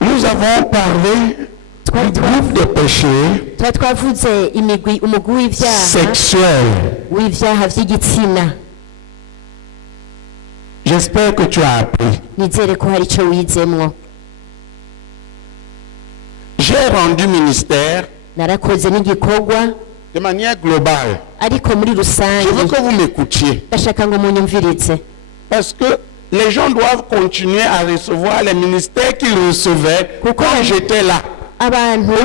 nous avons parlé du groupe de péchés sexuels. J'espère que tu as appris. J'ai rendu ministère de manière globale. Je veux que vous m'écoutiez. Parce que les gens doivent continuer à recevoir les ministères qu'ils recevaient quand j'étais là. Au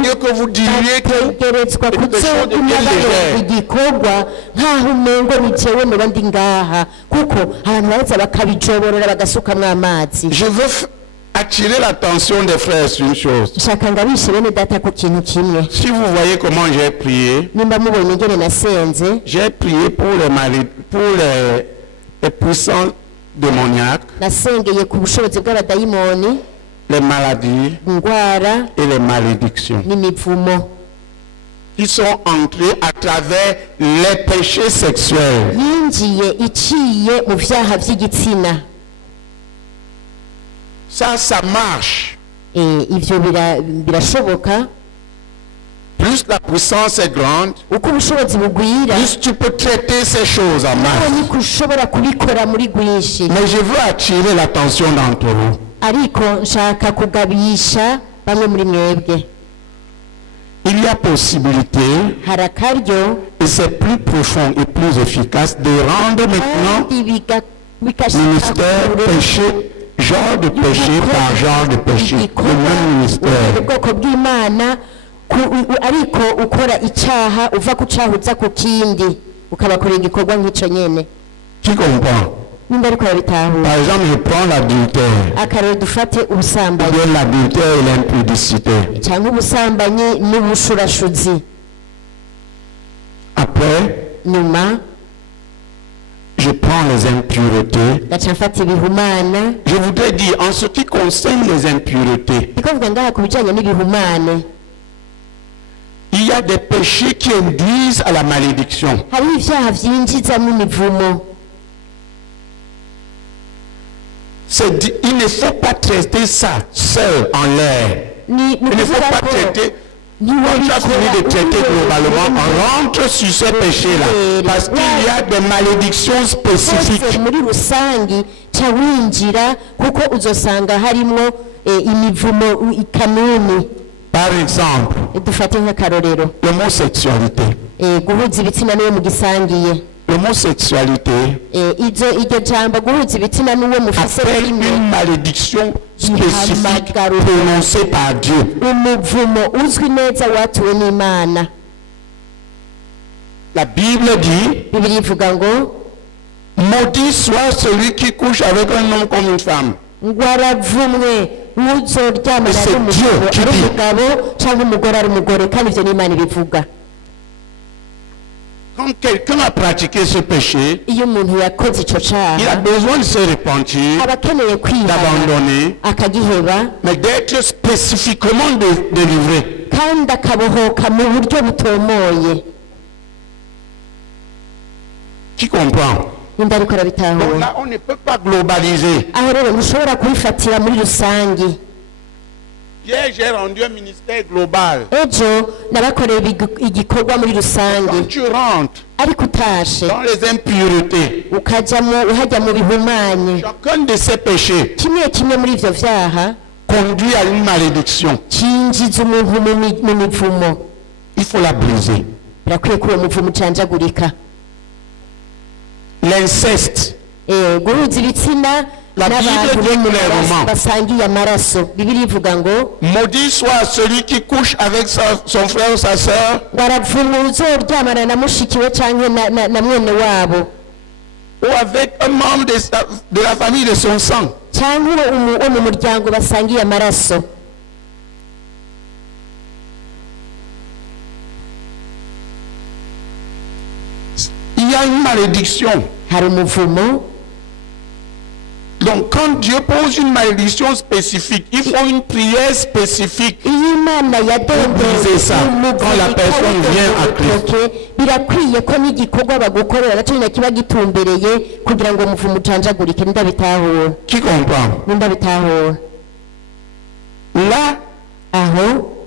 lieu que vous diriez que des choses deviennent légères. Je veux attirer l'attention des frères sur une chose. Si vous voyez comment j'ai prié pour les puissants démoniaques, les maladies et les malédictions qui sont entrés à travers les péchés sexuels. Ça marche. Plus la puissance est grande, plus tu peux traiter ces choses en masse. Mais je veux attirer l'attention d'entre vous. Il y a possibilité, et c'est plus profond et plus efficace, de rendre maintenant ministère péché, genre de péché par genre de péché, le même ministère. Qui comprend? Par exemple, je prends l'adultère. Bien l'adultère et l'impudicité. Après, je prends les impuretés. Je voudrais dire, en ce qui concerne les impuretés, il y a des péchés qui induisent à la malédiction. Il ne faut pas traiter ça seul en l'air. Il ne faut pas traiter. Quand tu as fini de traiter globalement, on rentre sur ces péchés-là. Parce qu'il y a des malédictions spécifiques. Par exemple, l'homosexualité. L'homosexualité appelle une malédiction spécifique prononcée par Dieu. La Bible dit, maudit soit celui qui couche avec un homme comme une femme. Et c'est Dieu qui dit. Quand quelqu'un a pratiqué ce péché, il a besoin de se repentir, d'abandonner, mais d'être spécifiquement délivré. Qui comprend? Donc là, on ne peut pas globaliser. Hier, j'ai rendu un ministère global. Quand tu rentres dans les impuretés, chacun de ces péchés conduit à une malédiction. Il faut la briser. L'inceste. La Bible dit clairement, maudit soit celui qui couche avec son frère ou sa soeur, ou avec un membre de la famille de son sang. Il y a une malédiction. Donc quand Dieu pose une malédiction spécifique, il faut une prière spécifique pour briser ça quand la personne vient à Christ. Birakwiye ko n'igikorwa bagukorera gato kiba gitumbereye kugira ngo umuvumo ucanjagurike ndabitahura. Qui comprend? Ndabitahura. Là,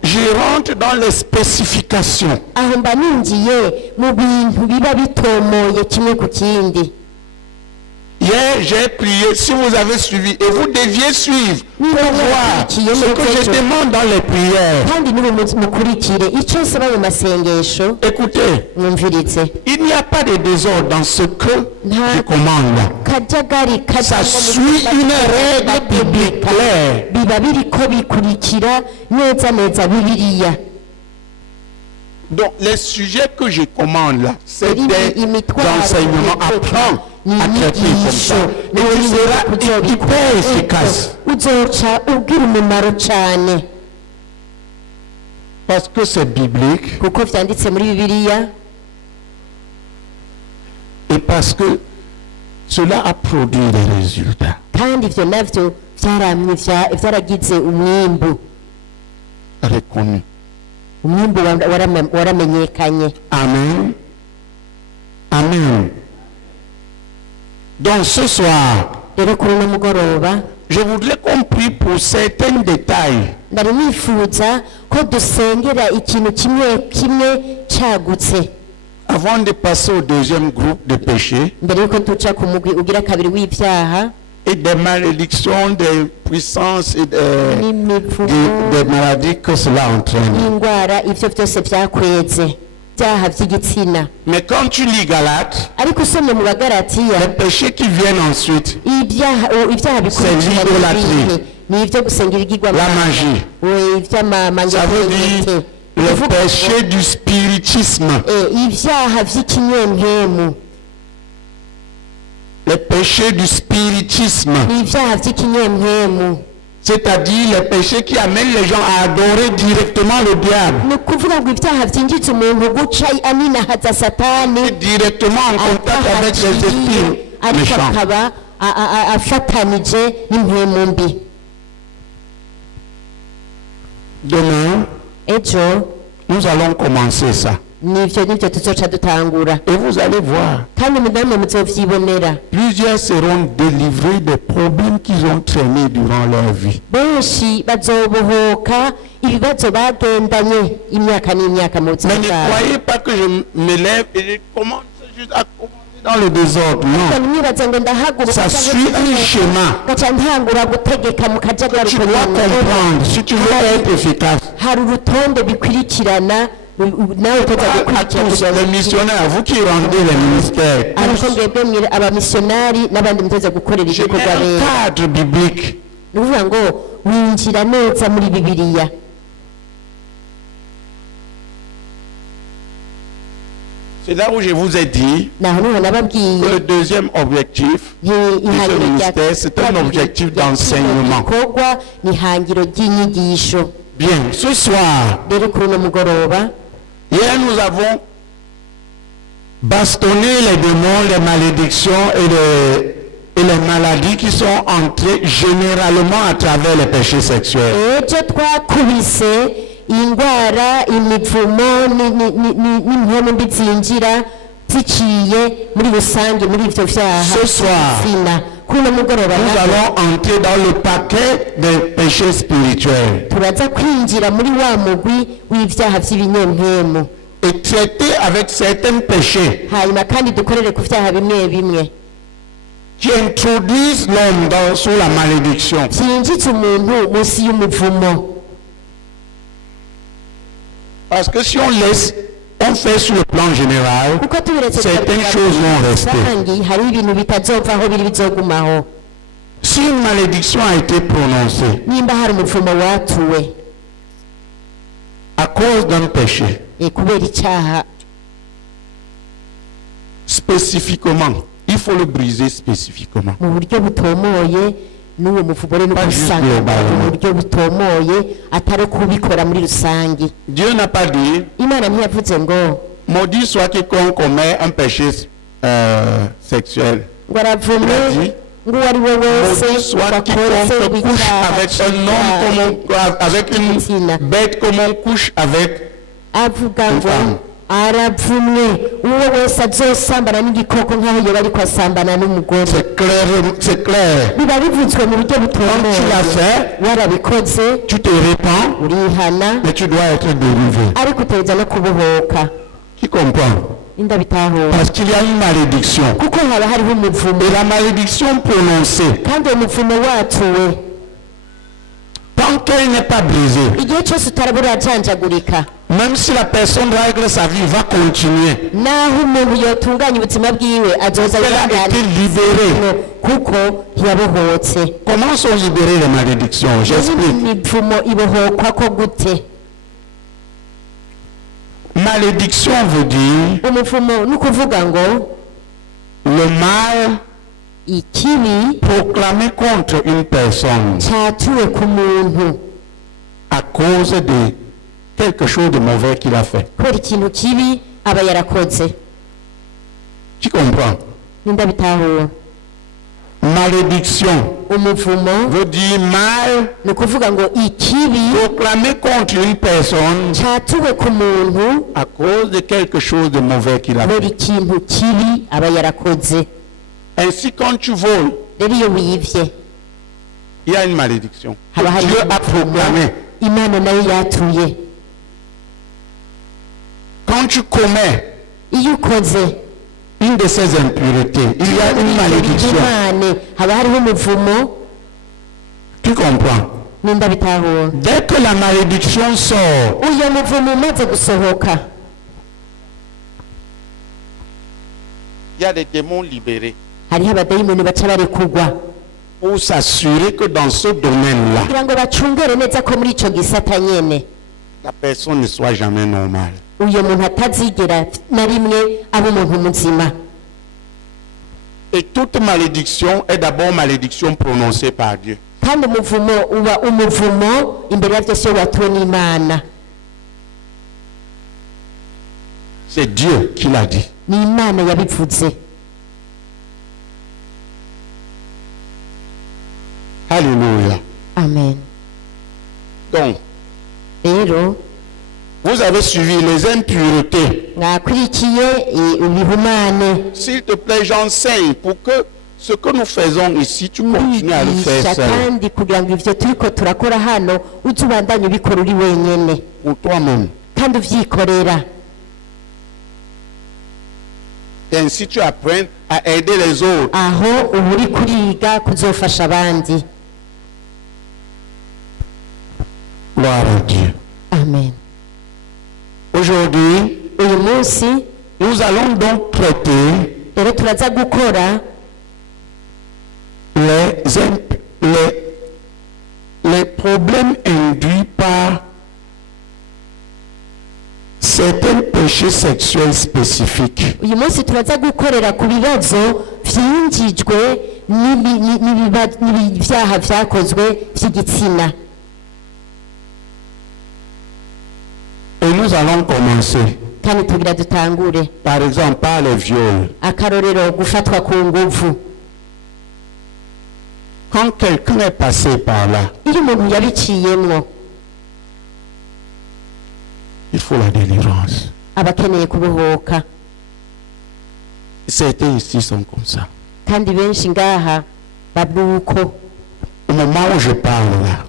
je rentre dans les spécifications. Aho mba ninjiye mu bintu biba bitomoye kimwe ku kindi. Hier, j'ai prié, si vous avez suivi, et vous deviez suivre pour voir ce que je demande dans les prières. Écoutez, il n'y a pas de désordre dans ce que je commande. Ça suit une règle biblique claire. Donc, les sujets que je commande là, c'est des enseignements à prendre, à traiter comme ça. Et qui sera hyper efficace. Parce que c'est biblique. Et parce que cela a produit des résultats. Reconnus. Amen. Amen. Donc ce soir, je voudrais qu'on prie pour certains détails. Avant de passer au deuxième groupe de péchés et des malédictions, des puissances et des maladies que cela entraîne. Mais quand tu lis Galates, les péchés qui viennent ensuite, c'est l'idolâtrie, la magie. Ça veut dire le péché du spiritisme. Le péché du spiritisme. C'est-à-dire les péchés qui amènent les gens à adorer directement le diable. Et directement en contact avec les esprits méchants. Demain, nous allons commencer ça. Et vous allez voir, plusieurs seront délivrés des problèmes qu'ils ont traînés durant leur vie. Mais ne croyez pas que je me lève et je commence juste à commencer dans le désordre. Non. Ça suit un schéma que tu dois comprendre si tu veux être efficace. À tous les missionnaires, vous qui rendez les ministères, je mets un cadre biblique. C'est là où je vous ai dit que le deuxième objectif de ce ministère, c'est un objectif d'enseignement. Bien, ce soir, hier nous avons bastonné les démons, les malédictions et les maladies qui sont entrées généralement à travers les péchés sexuels. Ce soir, nous allons entrer dans le paquet des péchés spirituels et traiter avec certains péchés qui introduisent l'homme sous la malédiction. Parce que si on laisse, on fait sur le plan général, certaines choses vont rester. Si une malédiction a été prononcée à cause d'un péché, spécifiquement, il faut le briser spécifiquement. Dieu n'a pas dit maudit soit quiconque commet un péché sexuel. Il a dit soit quiconque couche avec un homme comme avec une bête comme on couche avec une femme. C'est clair, c'est clair. Quand tu l'as fait, tu te répands, mais tu dois être délivré. Qui comprend? Parce qu'il y a une malédiction. Et la malédiction prononcée, tant qu'elle n'est pas brisée, même si la personne règle sa vie, va continuer. Elle a été libérée. Comment sont libérées les malédictions? J'explique. Malédiction veut dire le mal proclamé contre une personne à cause de quelque chose de mauvais qu'il a fait. Tu comprends? Malédiction veut dire mal proclamé contre une personne à cause de quelque chose de mauvais qu'il a fait. Ainsi, quand tu voles, il y a une malédiction. Dieu a proclamé. Quand tu commets une de ces impuretés, il y a une malédiction. Tu comprends? Dès que la malédiction sort, il y a des démons libérés pour s'assurer que dans ce domaine-là, la personne ne soit jamais normale. Et toute malédiction est d'abord malédiction prononcée par Dieu. C'est Dieu qui l'a dit. Alléluia. Amen. Donc, vous avez suivi les impuretés. S'il te plaît, j'enseigne pour que ce que nous faisons ici, tu continues à le faire seul. Pour toi-même. Et ainsi tu apprends à aider les autres. Gloire à Dieu. Amen. Aujourd'hui, nous allons donc traiter les problèmes induits par certains péchés sexuels spécifiques. Et nous allons commencer. Par exemple, par les viols. Quand quelqu'un est passé par là, il faut la délivrance. Certains ici sont comme ça. Au moment où je parle là,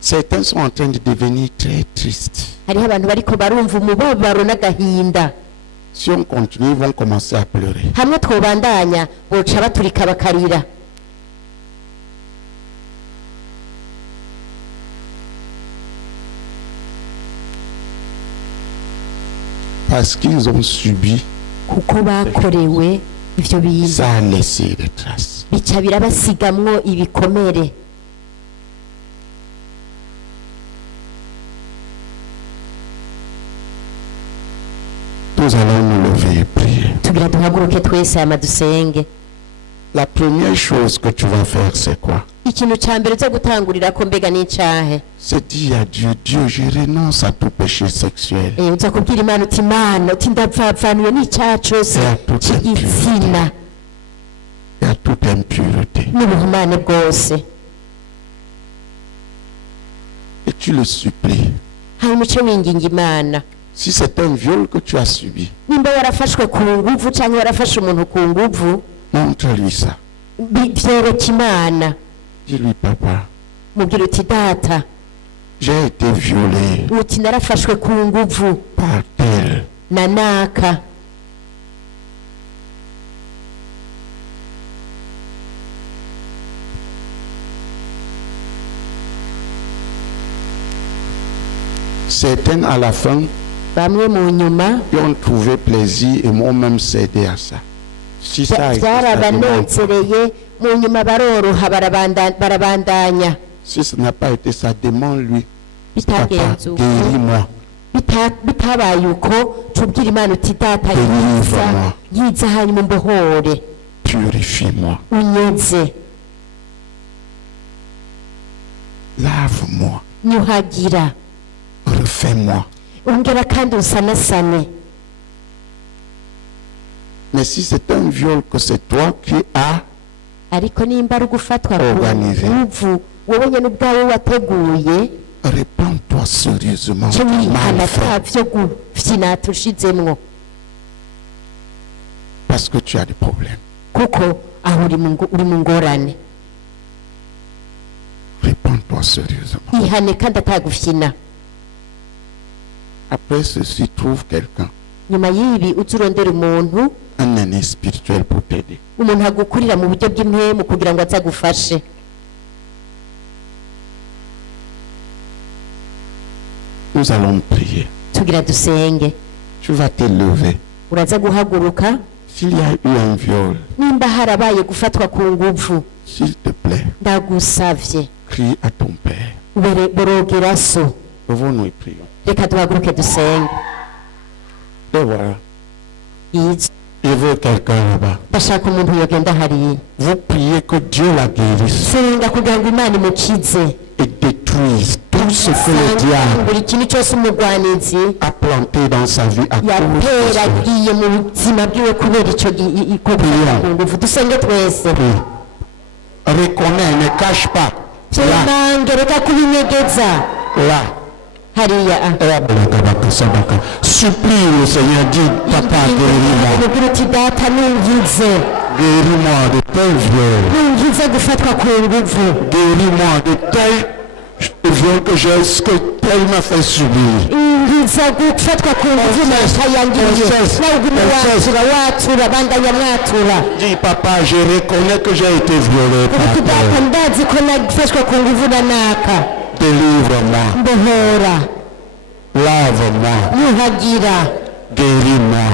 certains sont en train de devenir très tristes. Si on continue, ils vont commencer à pleurer. Parce qu'ils ont subi, ça a laissé des traces. Nous allons nous lever et prier. La première chose que tu vas faire, c'est quoi? C'est dire à Dieu, Dieu, je renonce à tout péché sexuel. Et à toute impureté. et à toute impureté. Et tu le supplies. Si c'est un viol que tu as subi, montre-lui ça. Dis-lui, papa, j'ai été violé par tel. Certains à la fin qui ont trouvé plaisir et m'ont même cédé à ça. Si ça si ce n'a pas été ça, demande-lui, papa, guéris-moi. Purifie-moi. Lave-moi. Refais-moi. Mais si c'est un viol que c'est toi qui as organisé, réponds-toi sérieusement. Parce que tu as des problèmes. Réponds-toi sérieusement. Après ceci, trouve quelqu'un. Un aîné spirituel pour t'aider. Nous allons prier. Tu vas te lever. S'il y a eu un viol, s'il te plaît, crie à ton Père. Levons-nous et prions. Et voilà. Je veux quelqu'un là-bas. Vous priez que Dieu la guérisse et détruise tout ce que le diable a planté dans sa vie à cause de ça. Reconnais, ne cache pas. Là. Supplie le Seigneur, dis, papa, guéris-moi. Guéris-moi de tel viol. Guéris-moi de tel viol que tel m'a fait subir. Dis, papa, je reconnais que j'ai été violé par tel. Délivre-moi. Lave-moi. Guéris-moi.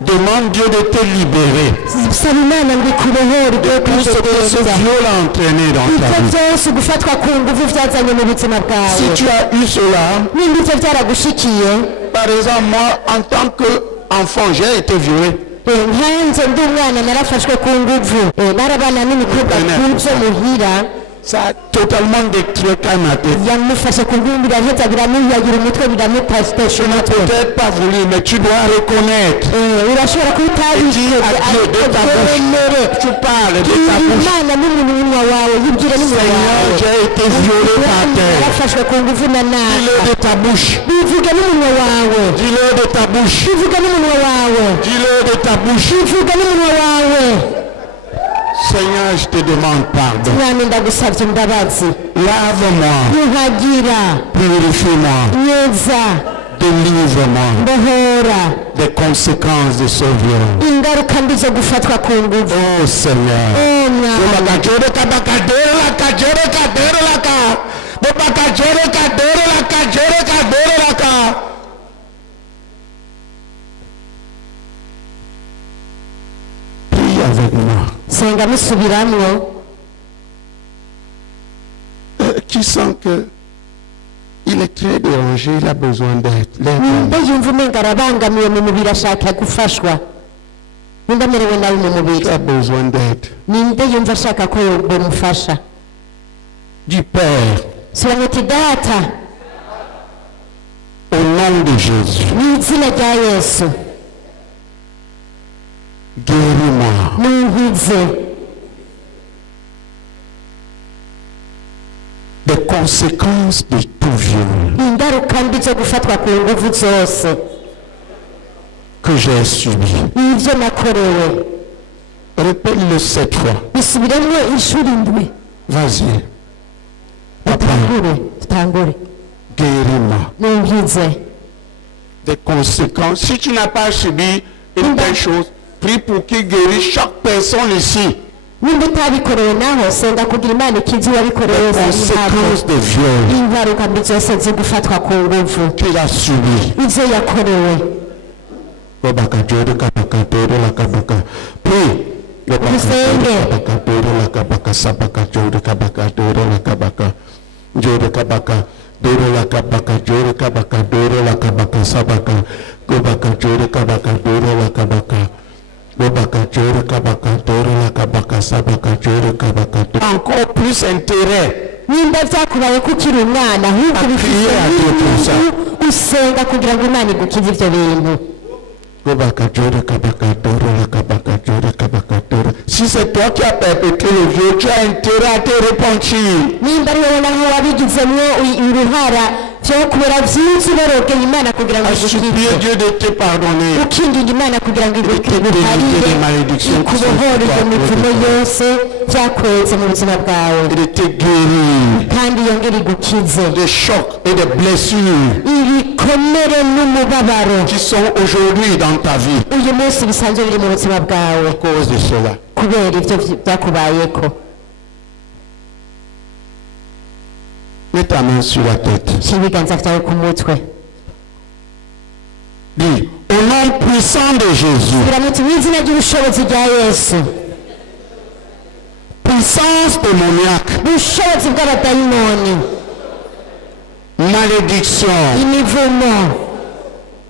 Demande Dieu de te libérer de tout ce que ce viol a entraîné dans ta vie. Si tu as eu cela, par exemple, moi, en tant qu'enfant, j'ai été violé. Ça a totalement détruit ma tête. Je n'ai peut-être pas voulu, mais tu dois reconnaître. Et dire à Dieu de ta bouche. Tu parles de ta bouche. Seigneur, j'ai été violé par terre. Dis-le de ta bouche. Dis-le de ta bouche. Dis-le de ta bouche. Seigneur, je te demande pardon. Lave-moi. Purifie-moi. Délivre-moi des conséquences de ce viol. Oh Seigneur. Prie avec moi. Qui sent que il est très dérangé, il a besoin d'aide. Tu as besoin d'aide. Du Père, Suramuti data. Au nom de Jésus. N'izina rya Yesu. Guéris-moi. Nunkize. Des conséquences de tout viol. Ingaruka mbi zo gufatwa ku nguvu zose. Que j'ai subi. Ivyo nakorewe. Répète-le 7 fois. Bisubiremwo inshuro indwi. Vas-y. Tutangure. Guéris-moi. Nunkize. Des conséquences. Si tu n'as pas subi une telle chose, prie pour qu'il guérisse chaque personne ici. Nimba utabikorewe naho senga kugira Imana ikizi wabikorewe. Des conséquences de viol. Ingaruka mbi zose zo gufatwa ku nguvu. Qu'il a subi. Ivyo yakorewe. Prie. Encore plus intérêt. Nimba vyakubaye kukiri umwana ahubwo bifise usenga kugira ngo Imana igukize ivyo bintu. Si c'est toi qui as perpétré le viol, tu as intérêt à te repentir. Nimba ari wowe naho wabigizemwo uruhara vyo kubera vyinshi borogeye Imana kugira ngo supplier Dieu de te pardonner. ukinginga Imana kugira ngo iguharire ikubohore iyo mivumo yose vyakweze mu buzima bwawe Et de te guérir kandi yongere igukize des chocs et des blessures ibikomere n'umubabaro qui sont aujourd'hui dans ta vie uyu munsi bisanzwe biri mu buzima bwawe à cause de cela. kubera ivyo vyakubayeko. Mets ta main sur la tête. Shira ibiganza vyawe ku mutwe. Dis, au nom puissant de Jésus, Biramutse mu izina ry'ubushobozi rya Yesu. puissance démoniaque, Ubushobozi bw'abadayimoni, malédiction imivumo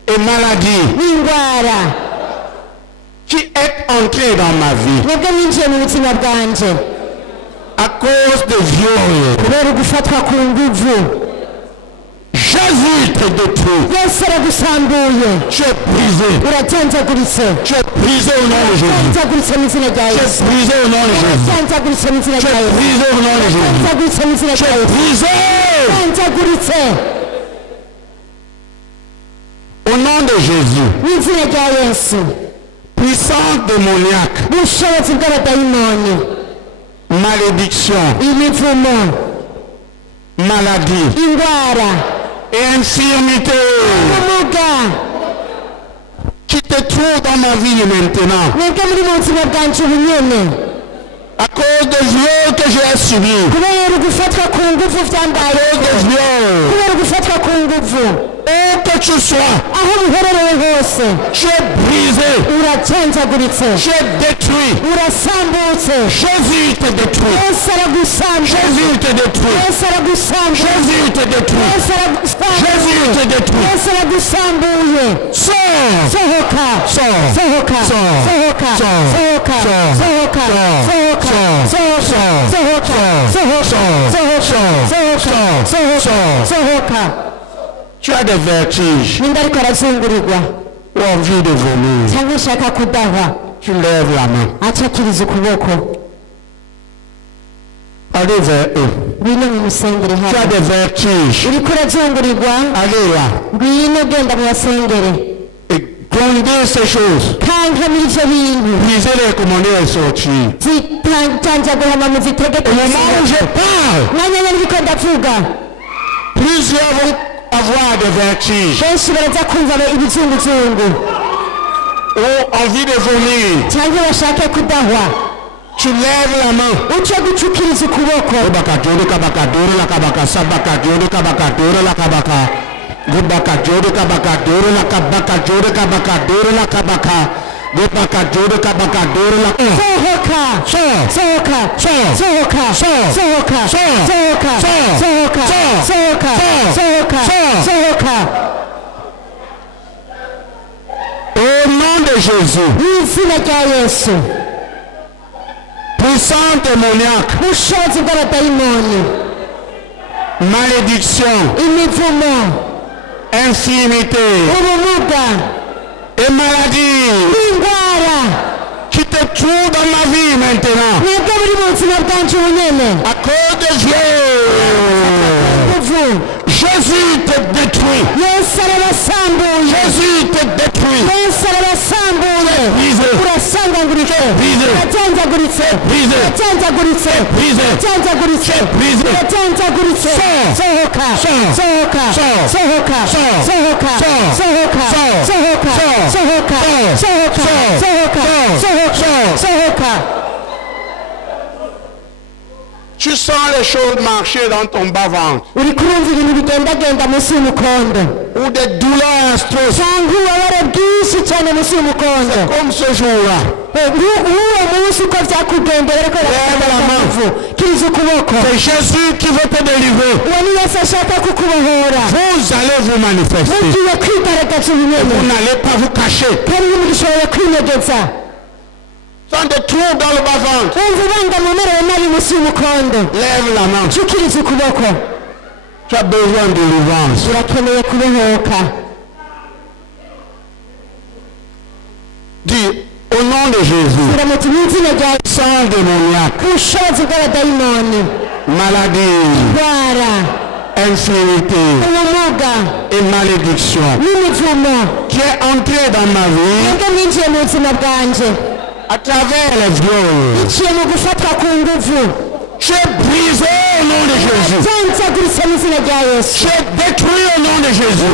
et maladie n'indwara qui est entrée dans ma vie mwebwe mwinjiye mu buzima bwanje à cause de viol. kubera ugufatwa ku nguvu. Jésus te détruit. Yesu aragusambuye, Tu es brisé. urajanjaguritse, Tu es brisé au nom de Jésus. urajanjaguritse mu izina rya Tu es Yesu, brisé au nom de Jésus. urajanjaguritse mu izina Tu rya es Yesu, brisé au nom de Jésus. urajanjaguritse mu izina Tu rya es Yesu, brisé urajanjaguritse au nom de Jésus. mu izina rya Yesu. Puissance démoniaque, Ubushobozi bw'abadayimoni, malédiction, imivumo, maladie indwara, et infirmité ubumuga qui te trouve dans ma vie maintenant mwebwe muri mu buzima bwanje ubu nyene à cause des viols que j'ai subis. kubera ugufatwa ku nguvu vyambaye, Des viols. kubera ugufatwa ku nguvu Où que tu sois, aho bihererewe hose, tu es brisé, urajanjaguritse, tu es détruit. urasambutse. Jésus te détruit. Yesu aragusambura, Jésus te détruit. Yesu aragusambura, Jésus te détruit. Yesu aragusambura, Jésus te détruit. Yesu aragusambuye. Sors. Sohoka, Sors. sohoka, Sors. sohoka, Sors. sohoka, Sors. sohoka, Sors. sohoka, Sors. sohoka, sohoka, Sors. sohoka, sohoka, Sors. sohoka, Sors. sohoka. Tu as des vertiges Ninda ariko arazungurirwa ou envie de vomir. cyangwa ashaka kudahwa, Tu lèves la main. acakiriza ukuboko. Allez vers eux. Ngwino mumusengere Tu as hano. des vertiges. Uriko urazungurirwa, Allez là. ngwino genda mubasengere. Et gronder ces choses. Kanka muri ivyo bintu Brisez-les, commandez et sortir. zitanjanjagurana muzitegeke. Au moment où je parle, Mwanya nyene ndiko ndavuga, plusieurs vont avoir des vertiges benshi baraza kumva ibizunguzungu ou envie de vomir. cyangwa bashake kudahwa. Tu lèves la main. Uce gucukiriza ukuboko. Bakadoro kabakadoro la kabaka sabakadoro kabakadoro la kabaka. Gubakadoro kabakadoro la kabakadoro kabakadoro la kabaka. Gubakadoro kabakadoro la. Sohoka, sohoka, sohoka, sohoka, sohoka, sohoka, sohoka, sohoka, sohoka. Au nom de Jésus, Mw'izina rya Yesu, puissant démoniaque, ubushobozi bw'abadayimoni, malédiction, infirmité et maladie qui te trouve dans ma vie maintenant. À cause de Dieu, Jésus te détruit. Jésus te détruit. Tu sens les choses marcher dans ton bas-ventre. Ou des douleurs atroces. C'est comme ce jour-là. C'est Jésus qui veut te délivrer. Vous allez vous manifester. Vous n'allez pas vous cacher. Sans de trous dans le bas-ventre. Lève la main. Tu as besoin de délivrance. Dis au nom de Jésus. Sans démoniaque. Maladie. Infirmité et malédiction qui est entrée dans ma vie à travers les viols. J'ai brisé au nom de Jésus. J'ai détruit au nom de Jésus.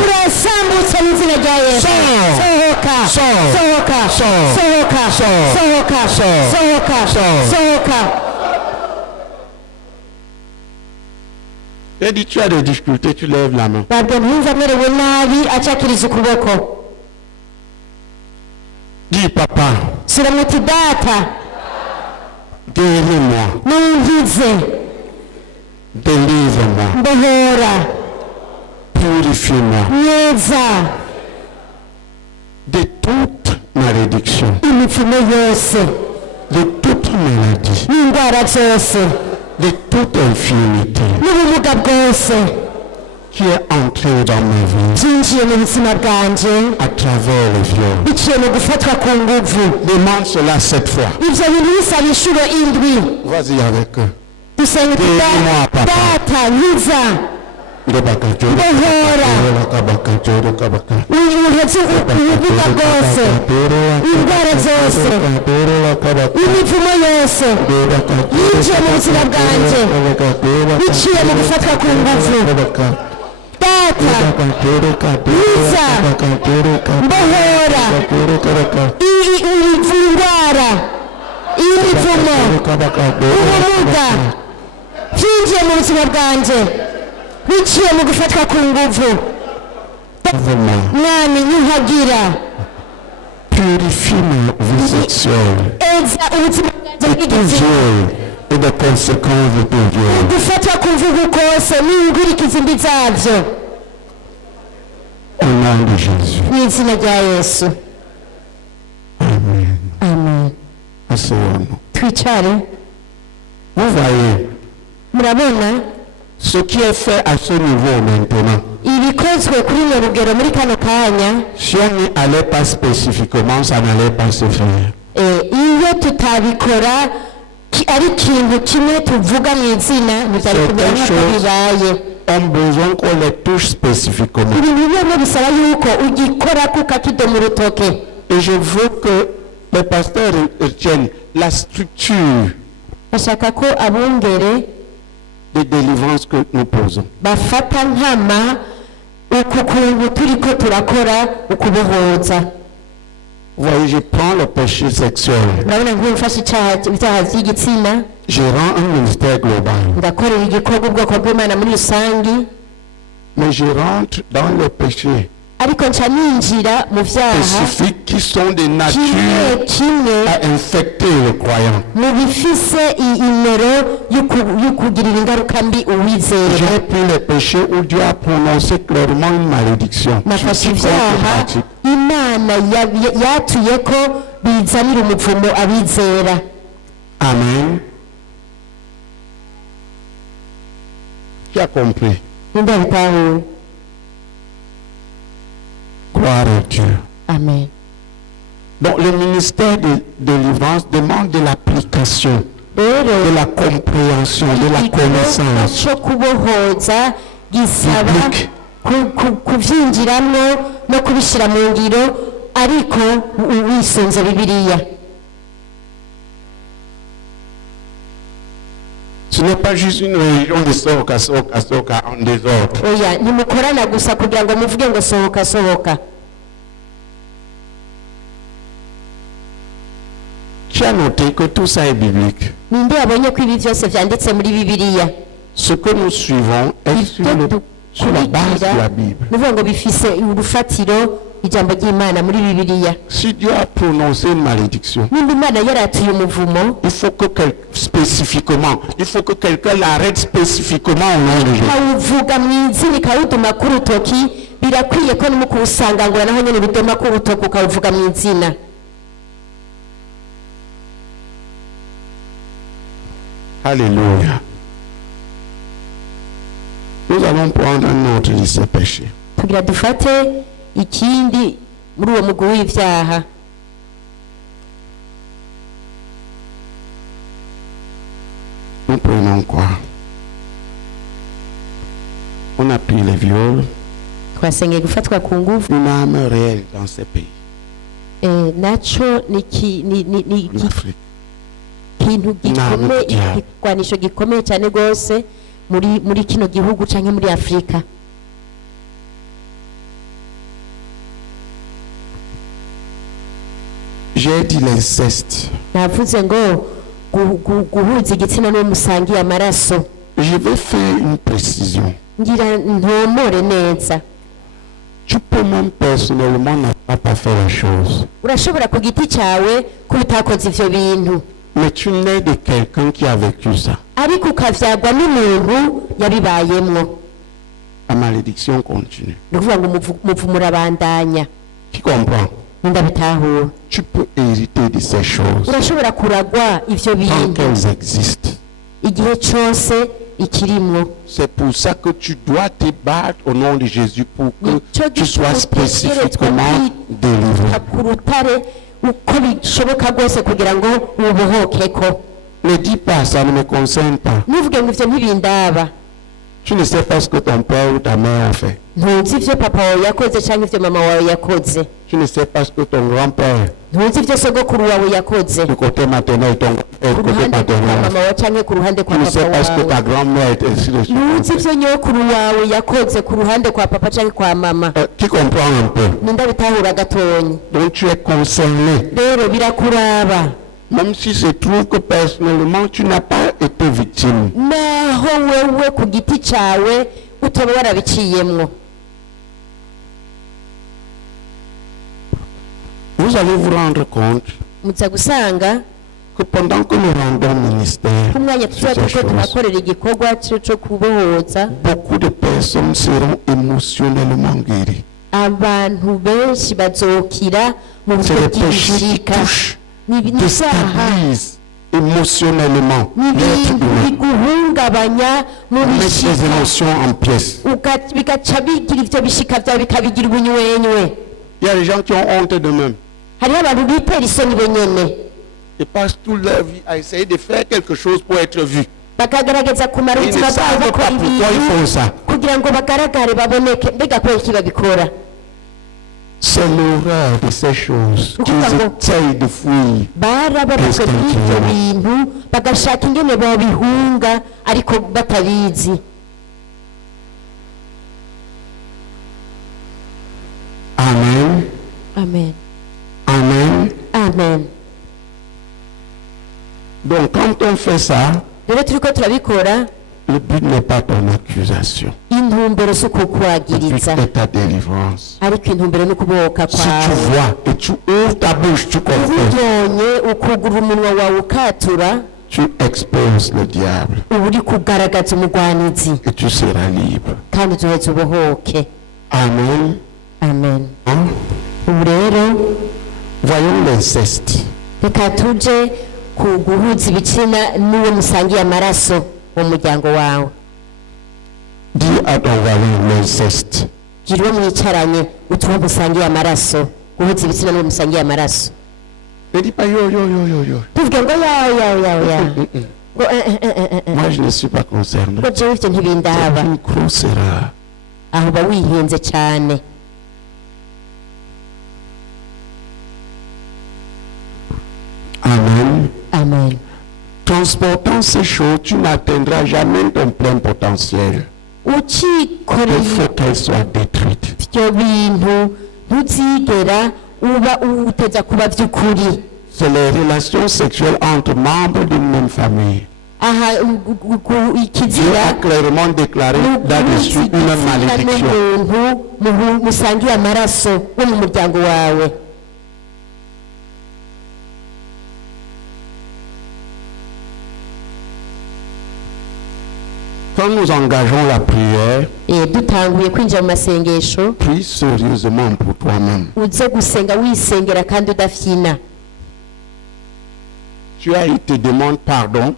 Et dit tu as des difficultés, tu lèves la main. Dis papa. Guéris-moi. Délivre-moi. Purifie-moi. De toute malédiction. De toute maladie. De toute infirmité. Qui est entré dans ma vie à travers le viol. Demande cela 7 fois. Vas-y avec eux. Dis-moi papa. Purifie ma vie sexuelle et des conséquences de tes viols. Au nom de Jésus. Amen. Amen. Asseyons-nous. Vous voyez ce qui est fait à ce niveau maintenant. Si on n'y allait pas spécifiquement, ça n'allait pas se faire. Ont besoin qu'on les touche spécifiquement. Et je veux que les pasteurs retiennent la structure de délivrance que nous posons. Vous voyez, je prends le péché sexuel. Je rends un ministère global. Mais je rentre dans le péché spécifiques qui sont de nature à infecter le croyant. J'ai pris le péché où Dieu a prononcé clairement une malédiction. Amen. Qui a compris? Gloire à Dieu. Amen. Donc le ministère de délivrance demande de l'application, de la compréhension, de la connaissance. Ce n'est pas juste une religion de soka en désordre. Tu as noté que tout ça est biblique. Ce que nous suivons est sur la base de la Bible. Si Dieu a prononcé une malédiction, il faut que spécifiquement, il faut que quelqu'un l'arrête spécifiquement au nom de Jésus. Alléluia. Nous allons prendre un autre de ces péchés. Nous prenons quoi? On a pris les viols. Une arme réelle dans ces pays. En Afrique. Kintu gikomeye cyane gose muri kino gihugu canke muri Afrika. J'ai dit l'inceste. Navuze ngo guhuza igitsina no musangi amaraso. Je vais faire une précision. Ngira ntomore neza. Tu peux même personnellement ne pas faire la chose. Urashobora ku giti cyawe kubitakoze ivyo bintu. Mais tu nais de quelqu'un qui a vécu ça. La malédiction continue. Qui comprend? Tu peux hériter de ces choses tant qu'elles existent. C'est pour ça que tu dois te battre au nom de Jésus pour que tu sois spécifiquement délivré. Ne dis pas, ça ne me concerne pas. Tu ne sais pas ce que ton père ou ta mère a fait. Tu ne sais pas ce que ton grand-père, du côté maternel, ton côté paternel. Tu ne sais pas ce que ta grand-mère était ici dessus. Qui comprend un peu? Donc tu es concerné. Même si se trouve que personnellement tu n'as pas été victime. Vous allez vous rendre compte que pendant que nous rendons ministère, beaucoup de personnes seront émotionnellement guéries. C'est les péchés qui touchent, déstabilisent émotionnellement l'être humain. Mettre les émotions en pièces. Il y a des gens qui ont honte d'eux-mêmes. Ils passent toute leur vie à essayer de faire quelque chose pour être vus. Ils ne savent pas pourquoi ils font ça. C'est l'horreur de ces choses qu'ils essayent de fuir. Amen. Amen. Amen. Amen. Donc quand on fait ça, le but n'est pas ton accusation. Le but est ta délivrance. Si tu vois et tu ouvres ta bouche, tu confesses, tu exposes le diable et tu seras libre. Amen. Amen. Hein? Voyons l'inceste. Dis à ton voisin l'inceste. Jiriwe mwicaranye utuwe musangiye amaraso guhuza ibitsina no musangiye amaraso. Ne dis pas yo. Tuvuge ngo ya. Moi je ne suis pas concerné. Ngo jewe ivyo ntibindaba. C'est une grosse erreur. Aho ba wihenze cyane. Amen. Amen. Transportant ces choses, tu n'atteindras jamais ton plein potentiel. Il faut qu'elles soient détruites. C'est les relations sexuelles entre membres d'une même famille. Dieu a clairement déclaré là-dessus une malédiction. Quand nous engageons la prière, prie sérieusement pour toi-même. Tu as eu te demande pardon.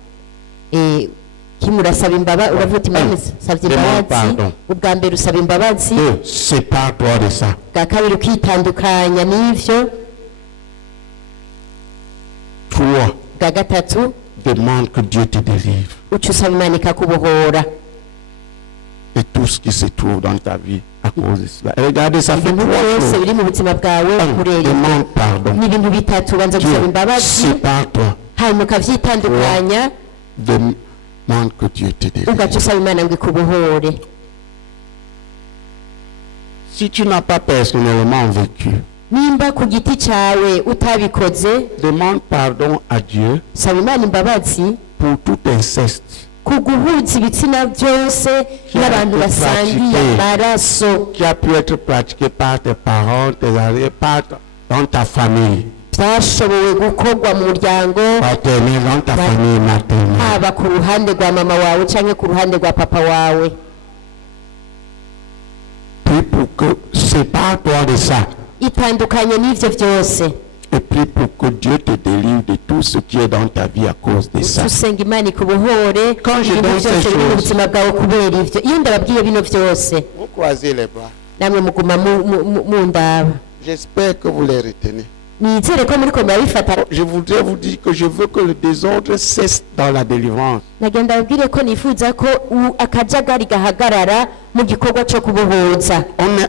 Sépare-toi de ça. Toi, demande que Dieu te délivre. Et tout ce qui se trouve dans ta vie à cause de cela. Et regardez, ça fait 3 choses. Demande pardon. Dieu, sépare-toi. Demande que Dieu te délivre. Si tu n'as pas personnellement vécu, demande pardon à Dieu pour tout inceste qui a pu être pratiqué par tes parents, tes arrière-parents, dans ta famille. Dans ta famille maternelle. Prie pour que sépare-toi de ça. Et prie pour que Dieu te délivre de tout ce qui est dans ta vie à cause de ça. Quand je donne ces choses, vous croisez les bras. J'espère que vous les retenez. Je voudrais vous dire que je veux que le désordre cesse dans la délivrance. On est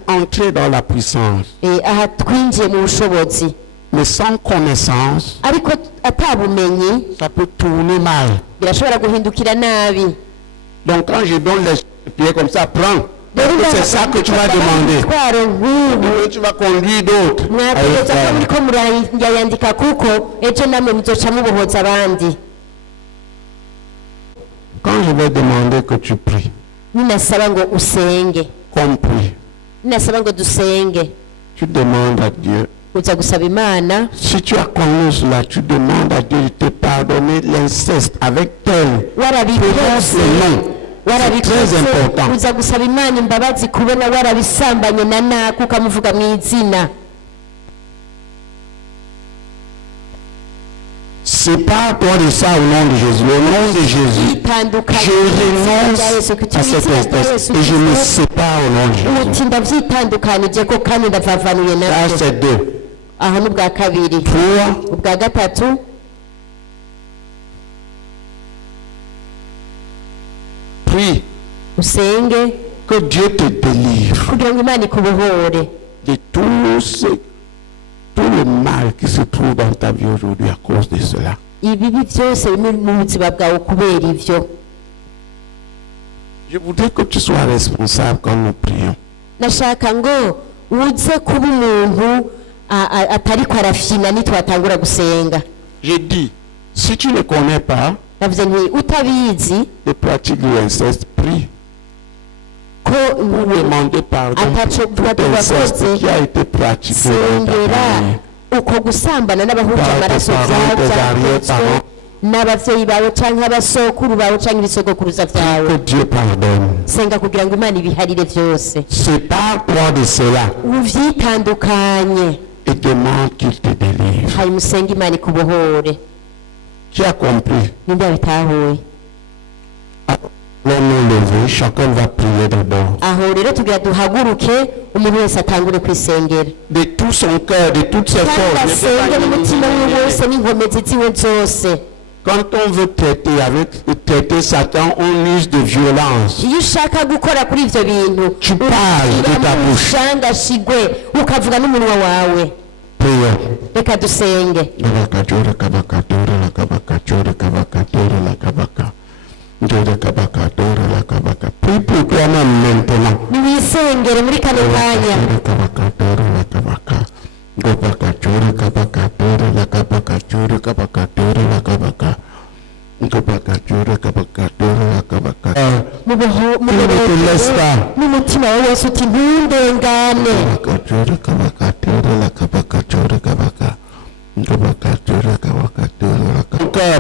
entré dans la puissance. Mais sans connaissance, ça peut tourner mal. Donc quand je donne les pieds comme ça, prends. C'est ça que tu vas demander. Tu vas conduire d'autres. Quand je vais demander que tu pries, comme prie, tu demandes à Dieu. Si tu as connu cela, tu demandes à Dieu de te pardonner l'inceste avec tel. Prononce le nom. C'est très important. Sépare-toi de ça au nom de Jésus. Au nom de Jésus, je renonce à cette espèce et je me sépare au nom de Jésus. Ça, c'est 2. 3. Prie que Dieu te délivre de tout le mal qui se trouve dans ta vie aujourd'hui à cause de cela. Je voudrais que tu sois responsable quand nous prions. J'ai dit, si tu ne connais pas de pratique de l'inceste, prie. Pour demander pardon pour tout inceste qui a été pratiqué dans ta famille. Que Dieu pardonne. Sépare-toi de cela et demande qu'il te délivre. Qui a compris? nous lever, chacun va prier d'abord. De tout son cœur, de toutes ses forces. Quand on veut traiter Satan, on use de violence. Tu parles de ta bouche. Prions. Prie pour toi-même maintenant.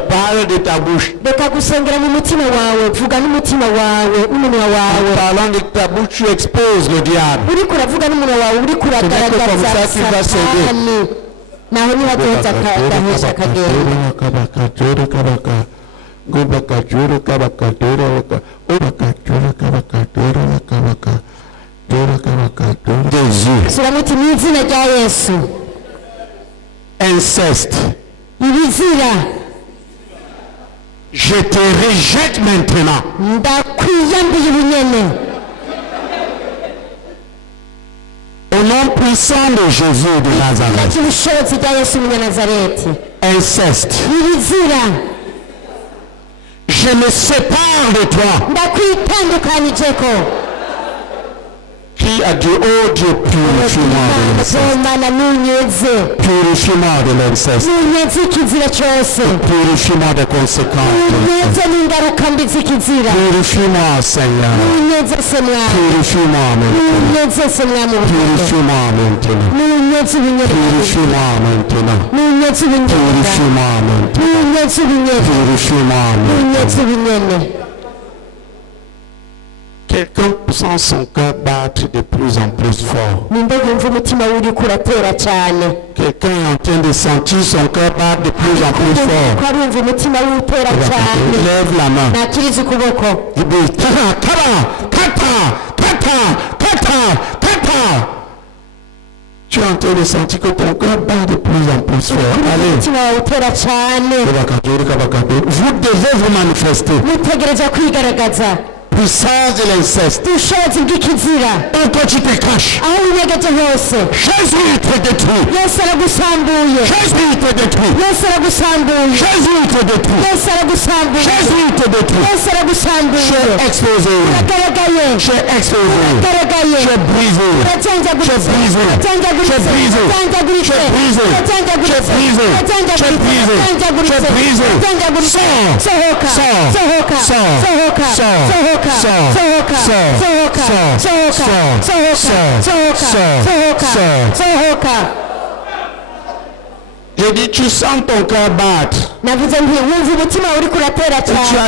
Parle de ta bouche. Parlant de ta bouche, tu exposes le diable. C'est comme ça qu'il va s'aider. Inceste. Je te rejette maintenant. Au nom puissant de Jésus de Nazareth. Inceste. Je me sépare de toi. Qui a dit, oh Dieu, purifie-moi de l'inceste. Purifie-moi de l'inceste. Purifie-moi des conséquences. Purifie-moi, Seigneur. Purifie-moi maintenant. Purifie-moi maintenant. Purifie-moi maintenant. Purifie-moi maintenant. Purifie-moi maintenant. Quelqu'un sent son cœur battre de plus en plus fort. Quelqu'un est en train de sentir son cœur battre de plus en plus fort. Lève la main. Tu es en train de sentir que ton cœur bat de plus en plus fort. Allez. Vous devez vous manifester. Puissance de l'inceste. Pourquoi tu te caches? Jésus te détruit. Jésus te détruit. Jésus te détruit. Jésus te détruit. J'ai explosé. J'ai explosé. J'ai brisé. J'ai brisé. J'ai brisé. J'ai brisé. J'ai brisé. J'ai brisé. J'ai brisé. Je dis, tu sens ton cœur battre. Tu as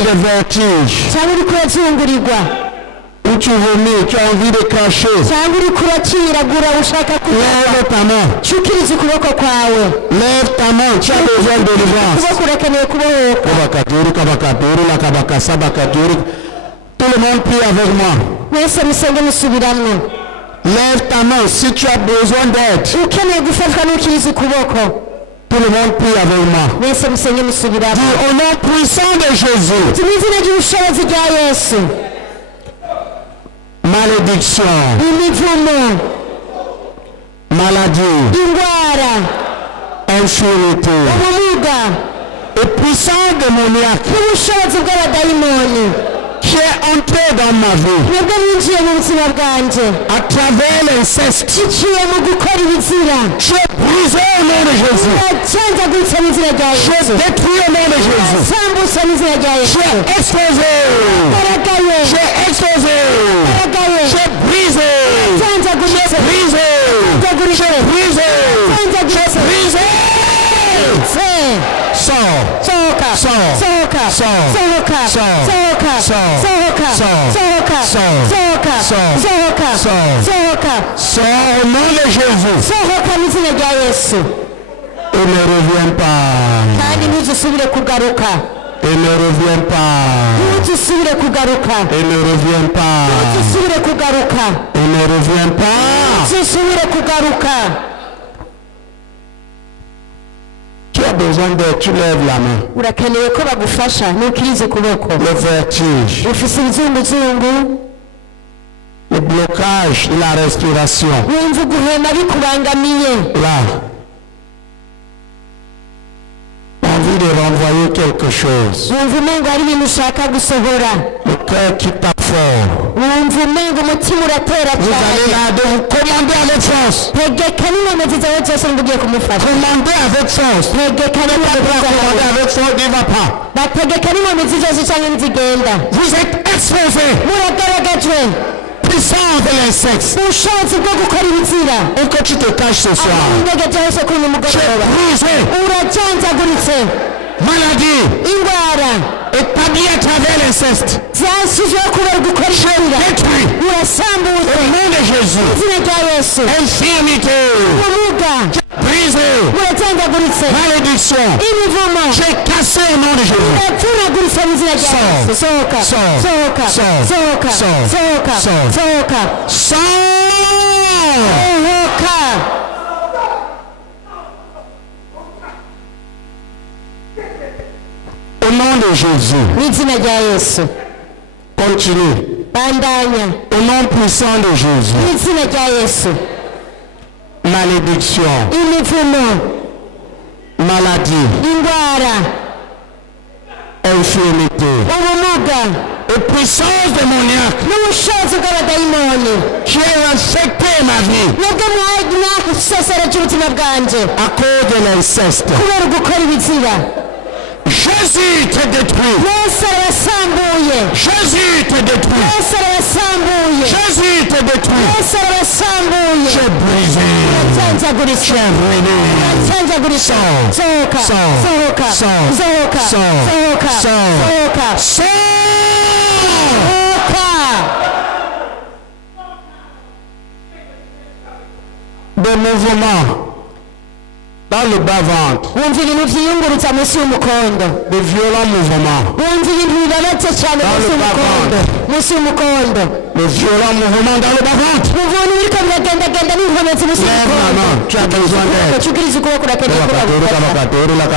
des vertiges. Où tu vomis, tu as envie de cracher. Lève ta main. Lève ta main, tu as besoin de délivrance. Tout le monde prie avec moi. Lève ta main si tu as besoin d'aide. Tout le monde prie avec moi. Dis au nom puissant de Jésus. Malédiction. Maladie. Infirmité. Et puissant démoniaque qui est entré dans ma vie à travers l'inceste. Je brise au nom de Jésus. Je détruis au nom de Jésus. J'ai explosé. J'ai explosé. J'ai brisé. J'ai brisé. J'ai brisé. J'ai brisé. Sors. Sors au nom de Jésus. Et ne reviens pas. Et Et ne reviens pas. Ntusubire kugaruka. Et ne reviens pas. Ntusubire kugaruka. Et ne reviens pas. Ntusubire kugaruka. Tu as besoin d'aide, tu lèves la main. Urakeneye ko bagufasha nukirize ukuboko. Le vertige. Ufise ibizunguzungu. Le blocage de la respiration. Wumva guhema bikubangamiye. Là. Envie de renvoyer quelque chose. Wumva umengo hari ibintu ushaka gusohora. Le cœur qui tape fort. Wumva umengo umutima uratera cyane. Vous allez là de vous commander avec force. Tegeka n'inkomezi zawe zose ngo ugiye kumufasha. Commandez avec force. Tegeka Commandez avec force, il ne va pas. bategeka n'inkomezi zose cyangwa nzigenda. Vous êtes exposé. Muragaragajwe. Puissant de l'insecte. Ubushobozi bwo gukora ibizira. Et que tu te caches ce soir. Ahinyegeje hose kuri uyu mugoroba. Urajanjaguritse. Maladie. Indwara. Établie à travers l'inceste. Zashyizweho kubera gukora ibizira. Détruit. Urasambuwe. Au nom de Jésus. Izina rya Yesu. Infirmité. Ubumuga. Brisé. Urajanjaguritse. Malédiction. Imivumo. J'ai cassé au nom de Jésus. Urapfunaguritse mu izina rya Yesu. Sohoka. Sohoka. Sohoka. Sohoka. Sohoka. Sohoka. Au nom de Jésus. Mu izina rya Yesu. Continue. Bandanya. Au nom puissant de Jésus. Mu izina rya Yesu. Malédiction. Imivumo. Maladie. Indwara. Infirmité. Ubumuga. Et puissance démoniaque. N'ubushobozi bw'abadayimoni. Qui a infecté ma vie. Mwebwe mwasesereje ubuzima bwanje. À cause de l'inceste. Kubera gukora ibizira. Jésus te détruit. Yesu arabasambuye. Jésus te détruit. Yesu arabasambuye. Jésus te détruit. Yesu arabasambuye. Tu es brisé. Urajanjaguritse. Tu es ruiné. Urajanjaguritse. Sohoka. Sohoka. Sohoka. Sohoka. Sohoka. Sohoka. Des mouvements dans le bas-ventre. Wumva ibintu vyiyungurutsa munsi y'umukondo. De violents mouvements. Wumva ibintu bibabaza cyane munsi y'umukondo. Munsi y'umukondo. De violents mouvements dans le bas-ventre. Wumva ibintu biriko biragendagenda n'inkomezi munsi Lève la y'umukondo. main. Tu as besoin d'aide. Cukiriza ukuboko urakeneye ko bagufasha.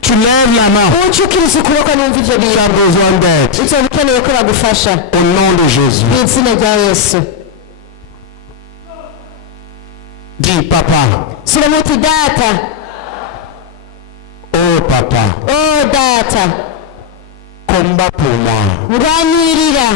Tu lèves la main. Ucukiriza ukuboko numva ivyo Tu bintu. as besoin d'aide. Uzoba ukeneye ko bagufasha. Au nom de Jésus. Mu izina rya Yesu. Dis papa. Suramuti data. Oh papa. Oh data. Combat pour moi. Uranyirira.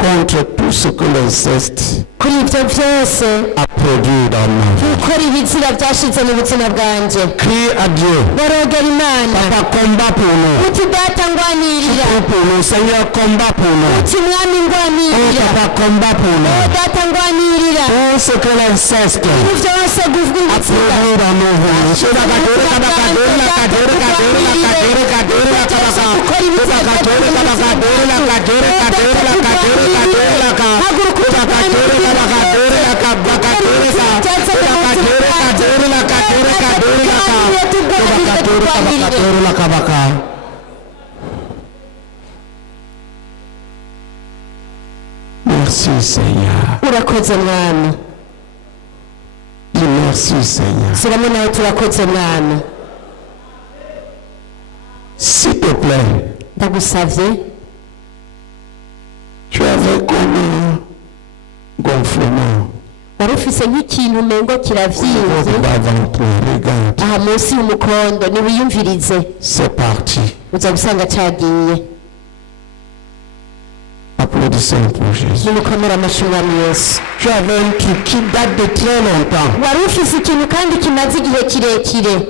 Contre tout ce que l'inceste Kuri ivyo vyose. a produit dans ma vie. Gukora ibizira vyashize mu buzima bwanje. Crie à Dieu. Barogera Imana. Papa, combat pour nous. Uti data ngwanirira. Prie pour nous. Seigneur, combat pour nous. Uti mwami Oh ngwanirira. papa, combat pour Oh nous. data ngwanirira. Tout ce que l'inceste Ibintu vyose a guvwibizira. produit dans nos vies. Merci Seigneur. Urakoze mwami. Dis merci Seigneur. Siramo nawe turakoze mwami. S'il te plaît, Ndagusavye. tu avais comme un gonflement. Wari ufise nk'ikintu umengo kiravyize. Bas-ventre, regarde. Aha munsi y'umukondo niwiyumvirize. C'est parti. Uza gusanga cagiye. Applaudissons pour Jésus. Nimukomere amashyi mwami Yesu. Tu avais un truc qui date de très longtemps. Wari ufise ikintu kandi kimaze igihe kirekire.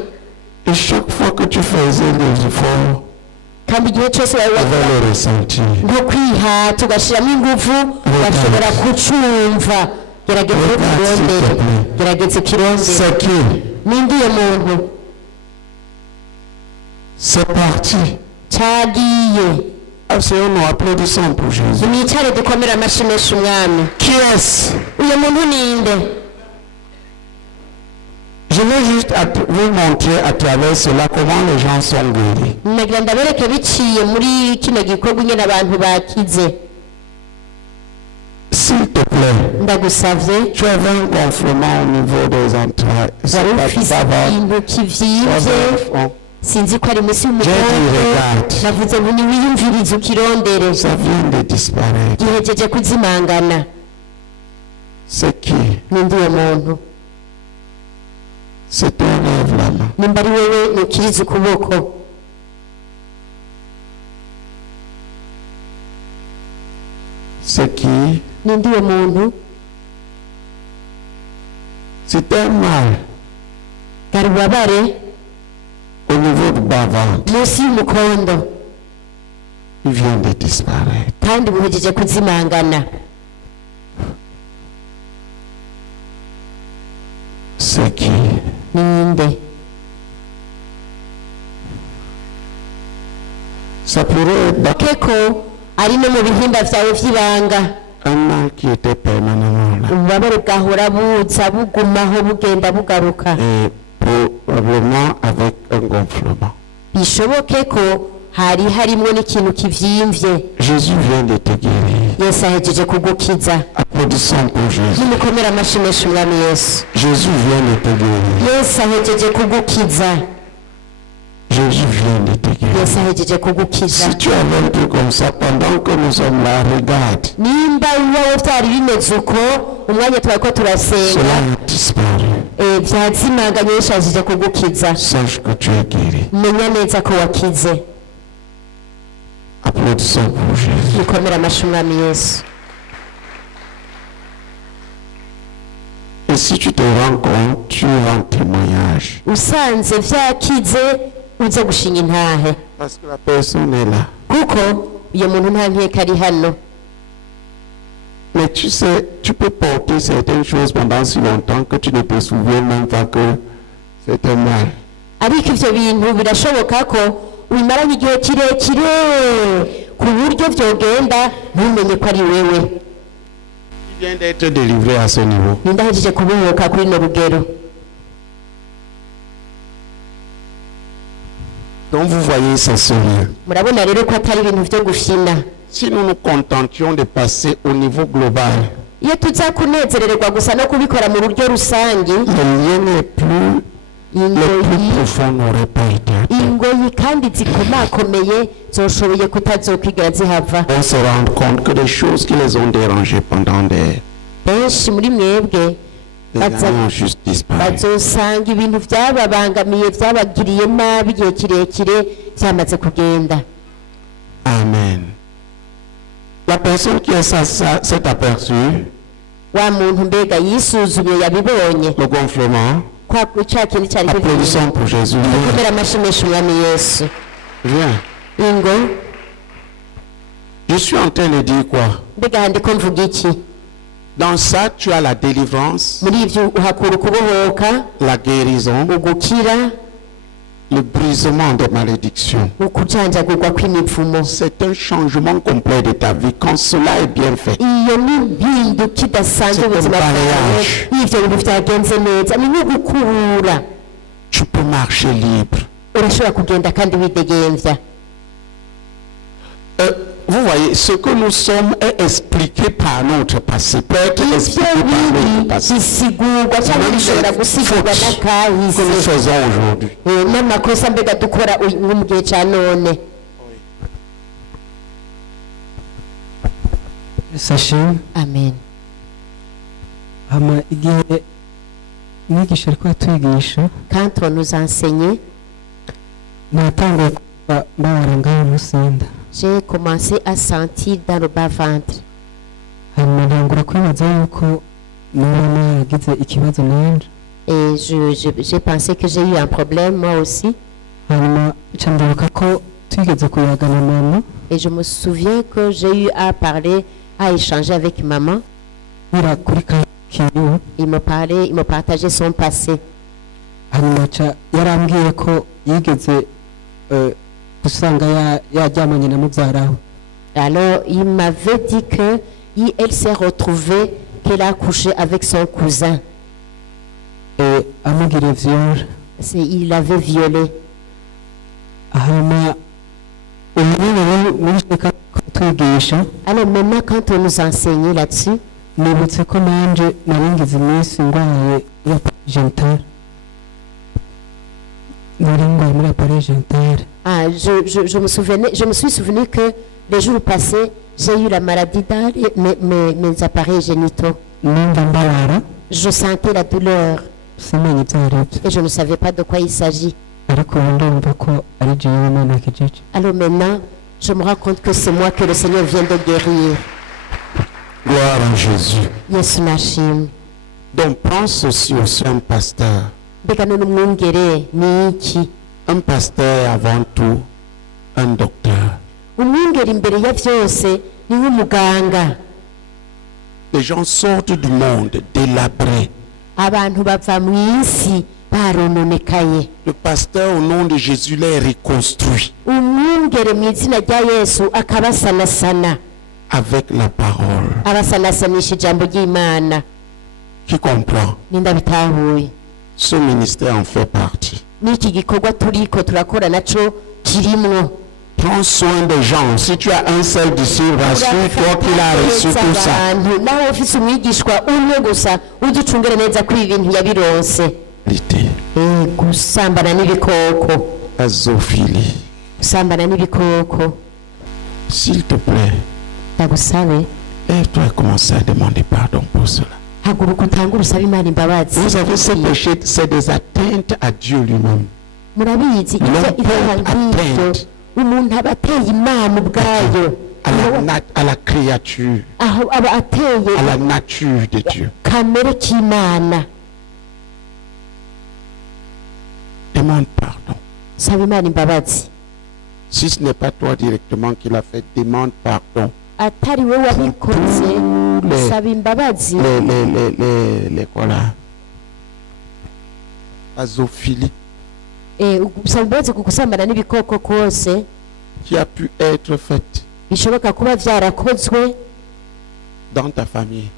Et chaque fois que tu faisais des efforts, Kandi igihe cyose tu avais le ressentir. nko kwihata ugashiramo inguvu ugashobora kucumva. Gerageza ukirondere. Gerageza ukirondere. C'est qui? Nindi uyo muntu. C'est parti. Cagiye. Seigneur, nous applaudissons pour Jésus. Mwicare dukomere amashyi menshi umwami. Qui est-ce? Uyo muntu ninde? Je Je veux juste vous montrer à travers cela comment les gens sont guéris. S'il te plaît, tu avais un gonflement au niveau des entrailles. sinzi ko ari munsi y'umugongo navuze ngo ni wiyumvirize ukirondere gihejeje kuzimangana nindi uwo muntu nimba ari wewe nukirize ukuboko nindi uwo muntu gari ubabare au niveau du bas-ventre. Munsi y'umukondo. Il vient de disparaître. Kandi buhejeje kuzimangana. C'est qui? Ninde. Ça pourrait être Keko ari no mu bihimba vyawe vy'ibanga. Un mal qui était permanemment là. Ubabare bwahora buza bugumaho bugenda bugaruka. Probablement avec un gonflement. Bishoboke ko hari harimo n'ikintu kivyimvye. Jésus vient de te guérir. Yesu ahejeje kugukiza. Applaudissons pour Jésus. Nimukomera amashimisho mwami Yesu. Jésus vient de te guérir. Yesu ahejeje kugukiza. Jésus vient de te guérir. Yesu ahejeje kugukiza. Si tu avais un peu comme ça pendant que nous sommes là, regarde. Nimba iwawe vyari bimeze uko umwanya twariko turasenga. Cela disparaît. Vyazimanganye Yesu ahejeje kugukiza. Sache que tu es guéri. Menya neza ko wakize. Applaudissons pour Jésus. Mukomera amashyi umwami Yesu. Et si tu te rends compte, tu rends témoignage. Usanze vyakize uze gushinga intahe. Parce que la personne est là. Kuko uyo muntu nta nkeka ari hano. Mais tu sais, tu peux porter certaines choses pendant si longtemps que tu ne te souviens même pas que c'était mal. Ariko ivyo bintu birashoboka ko ubimaranye igihe kirekire ku buryo vyogenda ntumenye ko ari wewe. Il vient d'être délivré à ce niveau. Nindahejeje kubohoka kuri no rugero. Donc vous voyez, c'est sérieux. Murabona rero ko atari ibintu vyo gushina. Si nous nous contentions de passer au niveau global, iyo tuza kunezererwa gusa no kubikora mu buryo rusangi, le lien n'est plus le plus profond n'aurait pas été. Ingoyi kandi zikomakomeye zoshoboye kutazokwigera zihava. On se rend compte que des choses qui les ont dérangés pendant des benshi muri mwebwe bazosanga ibintu vyababangamiye vyabagiriye nabi igihe kirekire vyamaze kugenda. Amen. La personne qui s'est aperçue, wa muntu mbega yisuzumye yabibonye, le gonflement. Applaudissons pour Jésus. Viens. Je suis en train de dire quoi? Dans ça, tu as la délivrance, la guérison, le brisement des malédictions. C'est un changement complet de ta vie quand cela est bien fait. C'est un mariage. Tu peux marcher libre. Vous voyez, ce que nous sommes est expliqué par notre passé. Peut être expliqué par notre passé. Même ces fautes que nous faisons aujourd'hui. Sachez. Amen. Quand on nous enseignait, j'ai commencé à sentir dans le bas-ventre. Et j'ai pensé que j'ai eu un problème moi aussi. Et je me souviens que j'ai eu à parler, à échanger avec maman. Il me partageait son passé. Alors il m'avait dit que elle s'est retrouvée qu'elle a couché avec son cousin. amugiriye viole. Il l'avait violé. Alors maintenant, quand on nous enseignait là-dessus, je me suis souvenu que les jours passés, j'ai eu la maladie dans mes appareils génitaux. Je sentais la douleur et je ne savais pas de quoi il s'agit. Alors maintenant, je me rends compte que c'est moi que le Seigneur vient de guérir. Gloire à Jésus. Yes, Machine. Donc pense aussi un pasteur. Un pasteur avant tout, un docteur. Les gens sortent du monde délabrés. Le pasteur au nom de Jésus les reconstruit avec la parole. Qui comprend? Ce ministère en fait partie. Prends soin des gens. Si tu as un seul disciple, rassure-toi qu'il a reçu tout ça. La zoophilie. S'il te plaît, lève-toi et commence à demander pardon pour cela. Vous savez, ce péché, c'est des atteintes à Dieu lui-même. À la créature, à la nature de Dieu. Demande pardon. Si ce n'est pas toi directement qui l'a fait, demande pardon. Les quoi là? La zoophilie qui a pu être faite dans ta famille.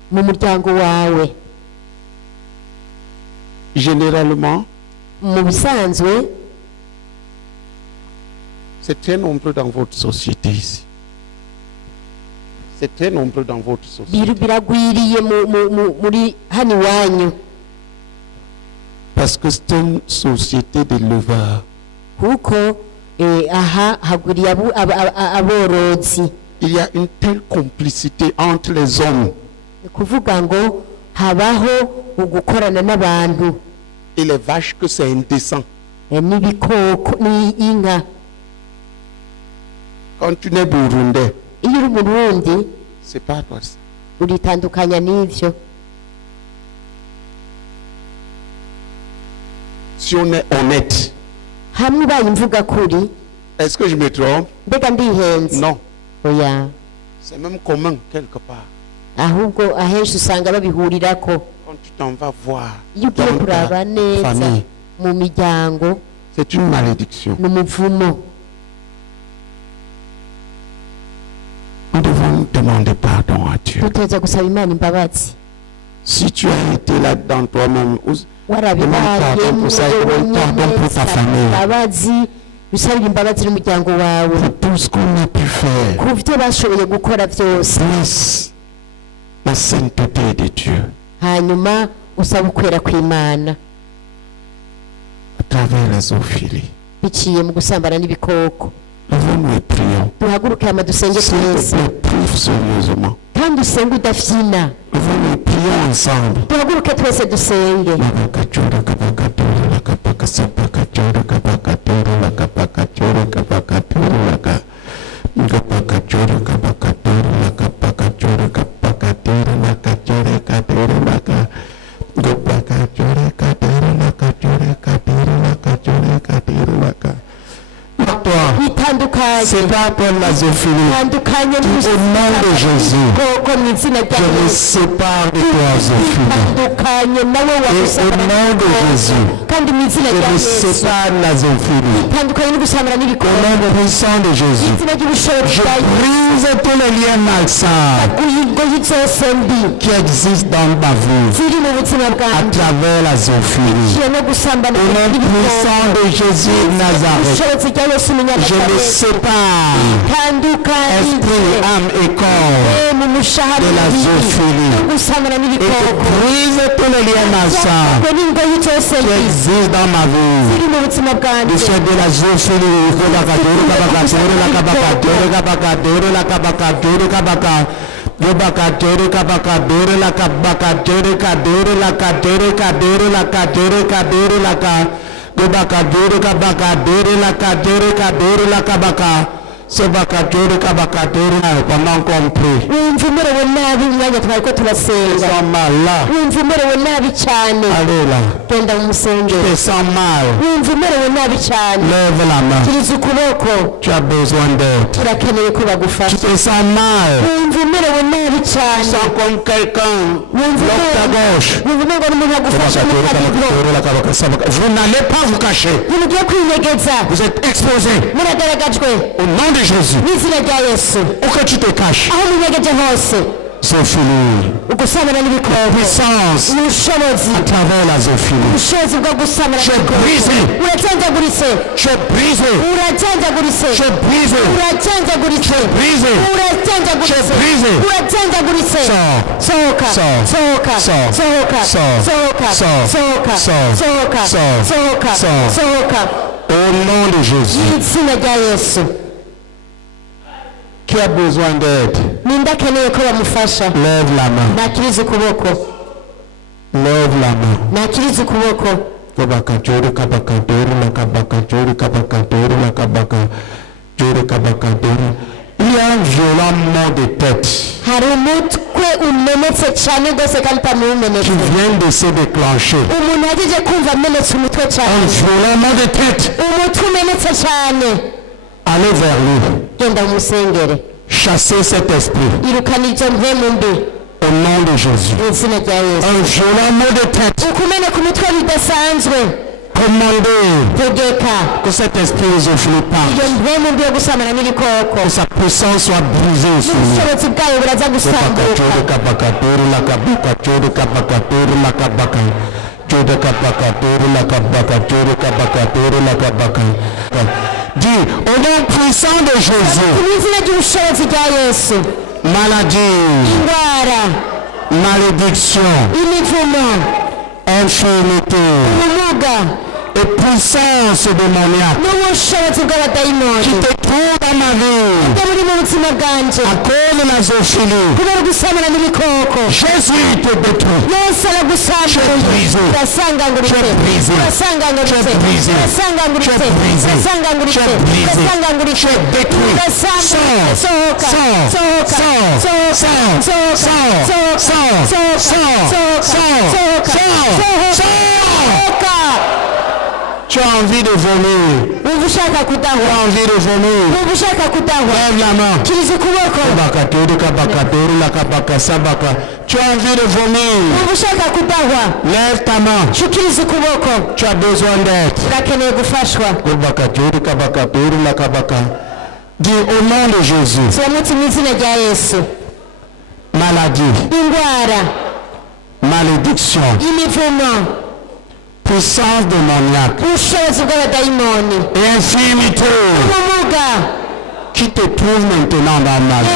Généralement, c'est très nombreux dans votre société ici. C'est très nombreux dans votre société. Parce que c'est une société de leveurs. Il y a une telle complicité entre les hommes. Et les vaches que c'est indécent. Quand tu n'es burundais, c'est pas toi ça. Si on est honnête, est-ce que je me trompe? Non. C'est même commun quelque part. Quand tu t'en vas voir dans ta famille, c'est une malédiction. Nous devons demander pardon à Dieu. Si tu as été là-dedans toi-même, demande pardon pour ça et demande pardon pour ta famille. Pour tout ce qu'on a pu faire. Blesse la sainteté de Dieu. À travers la zoophilie. Levons-nous et prions. S'il te plaît, prie sérieusement. Levons-nous et prions ensemble. sépare toi de la zoophilie. Au nom de Jésus, je me sépare de toi, zoophilie. Et au nom de Jésus, je me sépare de la zoophilie. Au nom puissant de Jésus, je brise tous les liens malsains qui existent dans ma vie à travers la zoophilie. Au nom puissant de Jésus de Nazareth, je me sépare, esprit, âme et corps, de la zoophilie. Et je brise tous les liens malsains qui existent dans ma vie. Du fait de la zoophilie, ce bakadore kabakadore pendant qu'on prie. Ils sont mal là. Allez là. Tu te sens mal. Lève la main. Tu as besoin d'aide. Tu te sens mal. Tu sens comme quelqu'un bloque ta gauche. Vous n'allez pas vous cacher. Vous êtes exposé. Au nom de Jésus. Où que tu te caches. Zoophilie. Puissance à travers la zoophilie. Je brise. Je brise. Je brise. Je brise. Au nom de Jésus. Qui a besoin d'aide? Lève la main. Lève la main. Il y a un violent mal de tête qui vient de se déclencher. Un violent mal de tête. Allez vers lui. Chassez cet esprit. Au nom de Jésus. Un violent mal de tête. Commandez que cet esprit ne zoophilie pas. Que sa puissance soit brisée sur nous. Dis, au nom puissant de Jésus, maladie, malédiction, infirmité et puissance démoniaque qui te trouve dans ma vie à cause de la zoophilie. Jésus te détruit. Je brise. Tu as envie de vomir. Tu as envie de vomir. Lève la main. Tu as envie de vomir. Lève ta main. Tu as besoin d'aide. Dis au nom de Jésus. Maladie. Malédiction. Puissance démoniaque et infirmité qui te trouve maintenant dans ma vie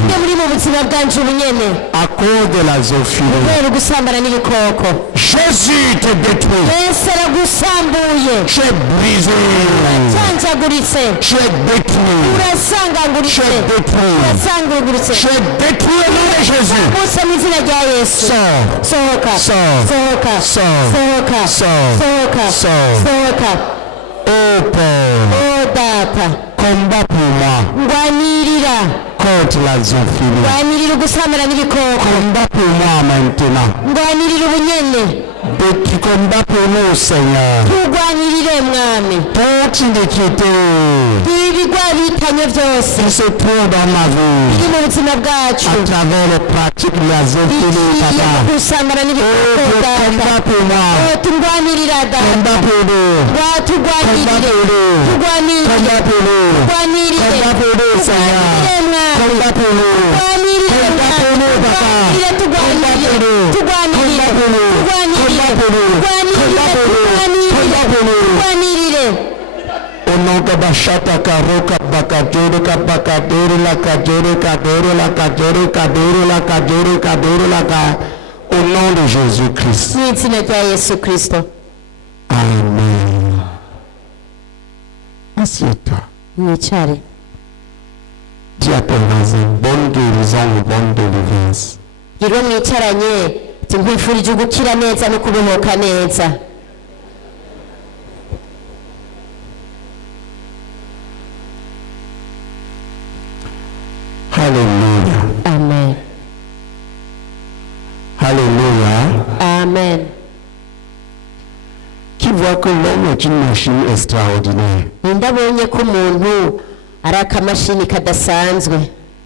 à cause de la zoophilie. Jésus te détruit. J'ai brisé. J'ai détruit. J'ai détruit. J'ai détruit le nom de Jésus. Oh Père, combat pour moi contre la zoophilie. Combat pour moi maintenant. Tu combats pour nous, Seigneur. Toute iniquité qui se trouve dans ma vie, à travers les pratiques de la zéphine, Papa. Combat pour moi. Combat pour nous. Combat pour nous. Combat pour nous. Combat pour nous, Seigneur. Combat pour nous. Combat pour nous, Papa. Combat pour nous. Combat pour nous. Au nom de Bachata Karoka Bakadoro Kabakadoro la Kadoro Kadoro la Kadoro Kadoro la Kadoro Kadoro la Kadoro. Au nom de Jésus-Christ. Amen. Assieds-toi. Dis à ton voisin, bonne guérison ou bonne délivrance. Alléluia. Amen. Alléluia. Amen. Qui voit que l'homme est une machine extraordinaire?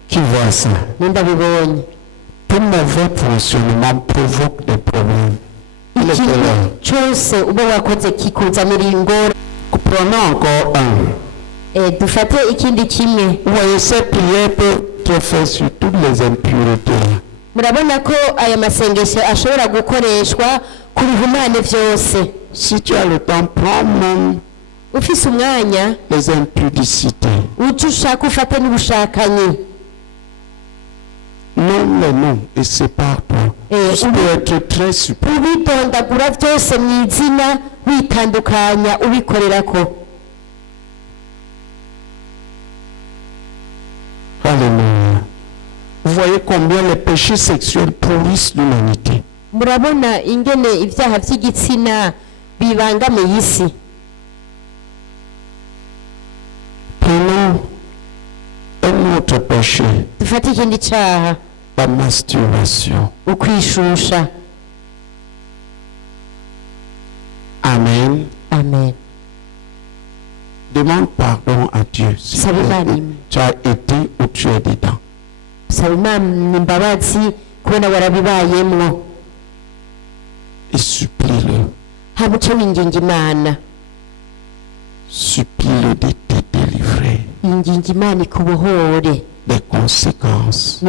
Qui voit ça? Tout mauvais fonctionnement provoque des problèmes. Prenons encore un. Vous voyez, cette prière peut te faire sur toutes les impuretés. Si tu as le temps, prends même les impudicités. Nomme les noms et sépare-toi. Tu peux être très super. Alléluia. Vous voyez combien les péchés sexuels pourrissent l'humanité. Prenons un autre péché. La masturbation. Amen. Amen. Demande pardon à Dieu si tu as été ou tu es dedans. Et supplie-le. Supplie-le de te délivrer des conséquences.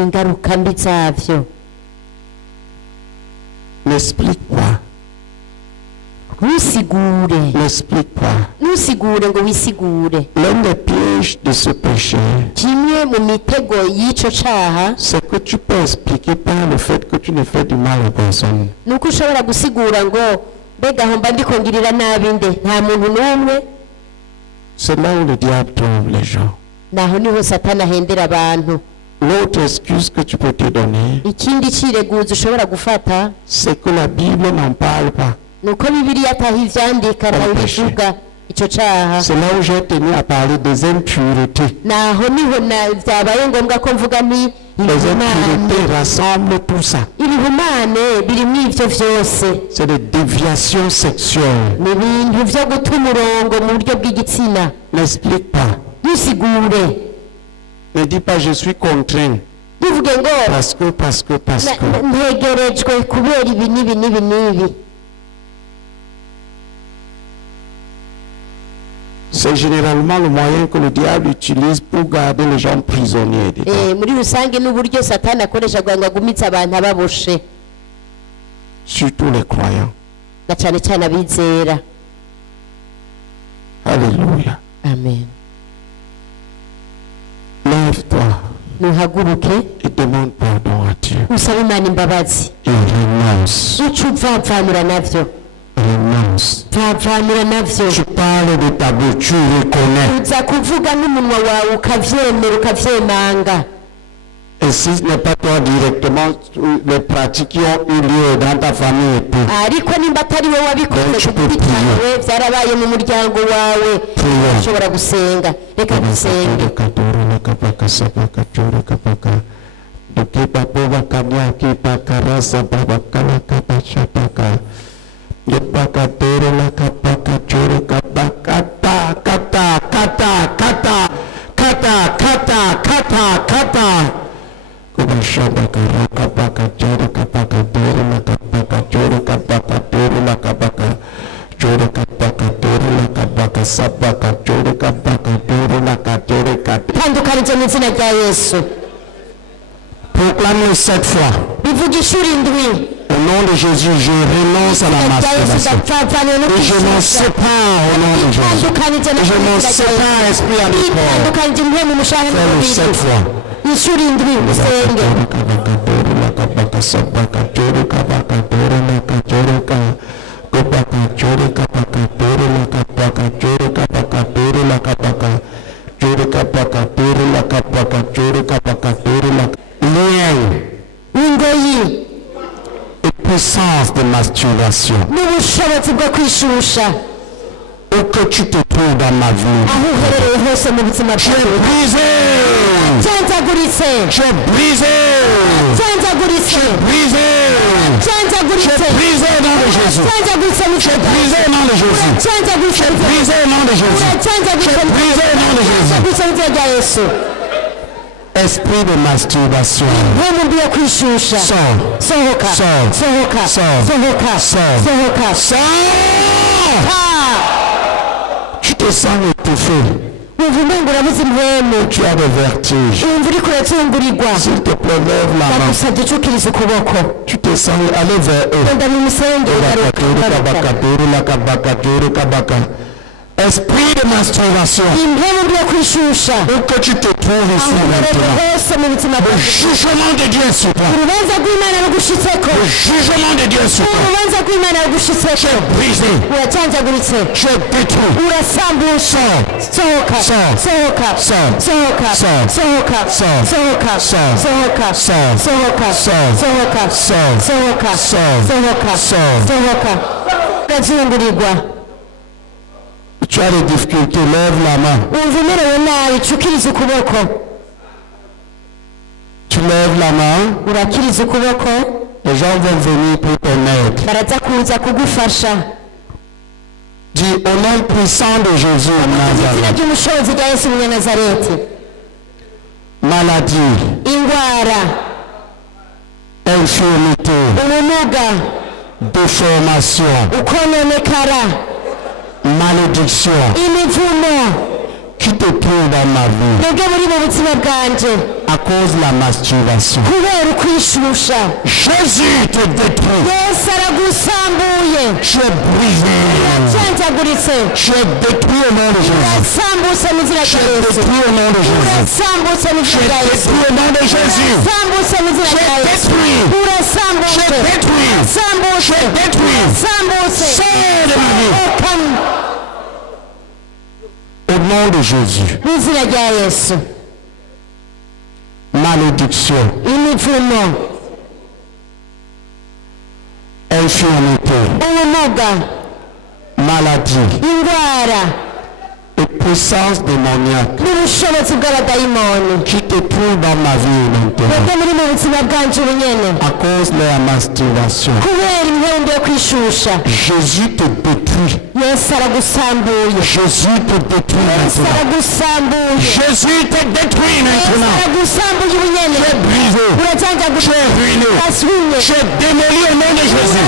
N'explique pas. N'explique pas. L'un des pièges de ce péché, c'est que tu peux expliquer par le fait que tu ne fais du mal à personne. C'est là où le diable trouve les gens. L'autre excuse que tu peux te donner, c'est que la Bible n'en parle pas. C'est là où j'ai tenu à parler des impuretés. Les impuretés rassemblent tout ça. C'est des déviations sexuelles. N'explique pas. Ne dis pas je suis contraint. Parce que. C'est généralement le moyen que le diable utilise pour garder les gens prisonniers. Surtout les croyants. Alléluia. Amen. Lève-toi et demande pardon à Dieu. Et renonce. Renonce. Tu parles de ta bouche, tu reconnais. Et si ce n'est pas toi directement, les pratiques qui ont eu lieu dans ta famille et tout. Donc tu peux prier. Proclame-le 7 fois. Au nom de Jésus, je renonce à la masturbation. Et je m'en sépare au nom de Jésus. Et je m'en sépare, esprit à mes corps. Fais-le 7 fois. Et puissance de masturbation. Où que tu te trouves dans ma vie, tu es brisé. Tu es brisé. Tu es brisé. Tu es brisé au nom de Jésus. Tu es brisé au nom de Jésus. Tu es brisé au nom de Jésus. Tu es brisé au nom de Jésus. Esprit de masturbation. Sors. Tu te sens étouffé. Tu as des vertiges. S'il te plaît, lève la main. Tu te sens aller vers eux. Esprit de masturbation. Où que tu te trouves ici maintenant. Le jugement de Dieu sur toi. Le jugement de Dieu sur toi. Tu es brisé. Tu es détruit. Tu as des difficultés, lève la main. Tu lèves la main. Les gens vont venir pour ton aide. Dis au nom puissant de Jésus Nazareth. Maladie. Infirmité. Déformation. Malédiction qui te trouve dans ma vie à cause de la masturbation. Jésus te détruit. Tu es brisé. Tu es détruit au nom de Jésus. Tu es détruit au nom de Jésus. Tu es détruit au nom de Jésus. Tu es détruit. Tu es détruit. Tu es détruit. Sors de ma vie. Au nom de Jésus. Malédiction. Infirmité. Maladie. Et puissance démoniaque qui te trouve dans ma vie maintenant à cause de la masturbation. Jésus te détruit. Jésus te détruit maintenant. Jésus te détruit maintenant. Tu es brisé. Tu es ruiné. Tu es démoli au nom de Jésus.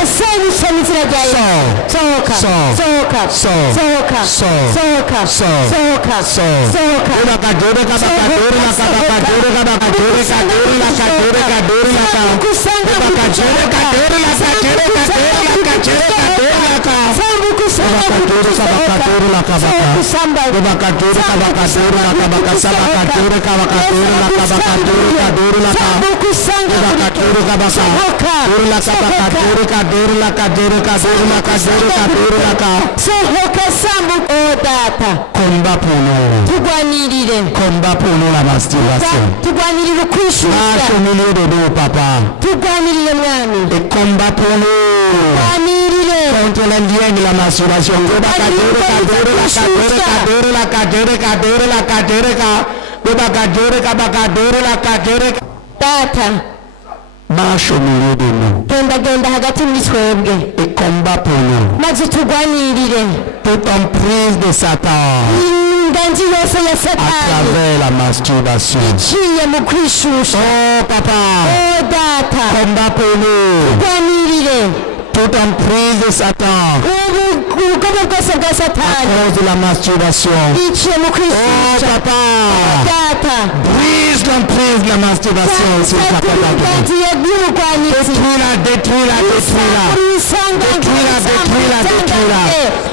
Combat pour nous. Combat pour nous la masturbation. Marche au milieu de nous, papa. Et combat pour nous. Contre l'indien de la masturbation. Marche au milieu de nous. Et combat pour nous. Toute emprise de Satan. À travers la masturbation. Oh papa. Combat pour nous. Toute Toute emprise de Satan. À cause de la masturbation. Oh papa. Brise l'emprise de la masturbation. Détruis-la, détruis-la, détruis-la. Détruis-la, détruis-la, détruis-la.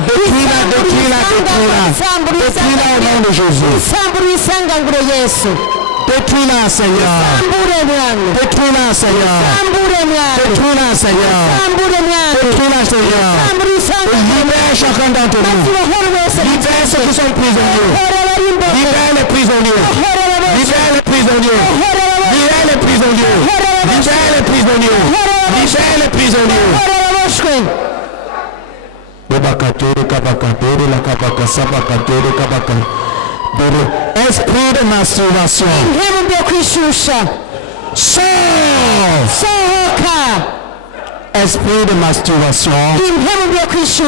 Détruis-la, détruis-la, détruis-la. Détruis-la au nom de Jésus. Détruis-la, Seigneur. Détruis-la, Seigneur. Détruis-la, Seigneur. Détruis-la, Seigneur. Libère chacun d'entre nous. Libère ceux qui sont prisonniers. Libère les prisonniers. Libère les prisonniers. Libère les prisonniers. Libère les prisonniers. Libère les prisonniers. Esprit de masturbation. Sors. Esprit de masturbation.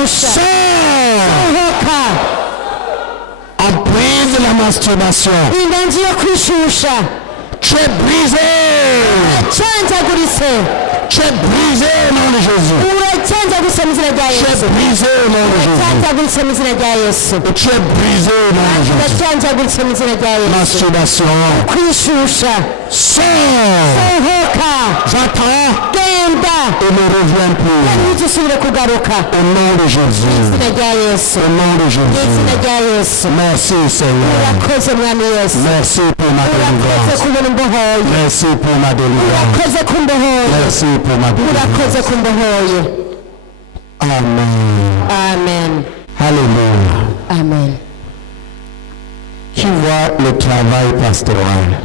Sors. Emprise de la masturbation. Tu es brisé. Tu es brisé au nom de Jésus. Tu es brisé au nom de Jésus. Tu es brisé au nom de Jésus. Masturbation. Sors. J'attends. Et ne reviens plus. Au nom de Jésus. Au nom de Jésus. Merci Seigneur. Merci pour ma délivrance. Merci pour ma délivrance. Merci pour ma délivrance. Amen. Amen. Alléluia. Amen. Qui voit le travail pastoral?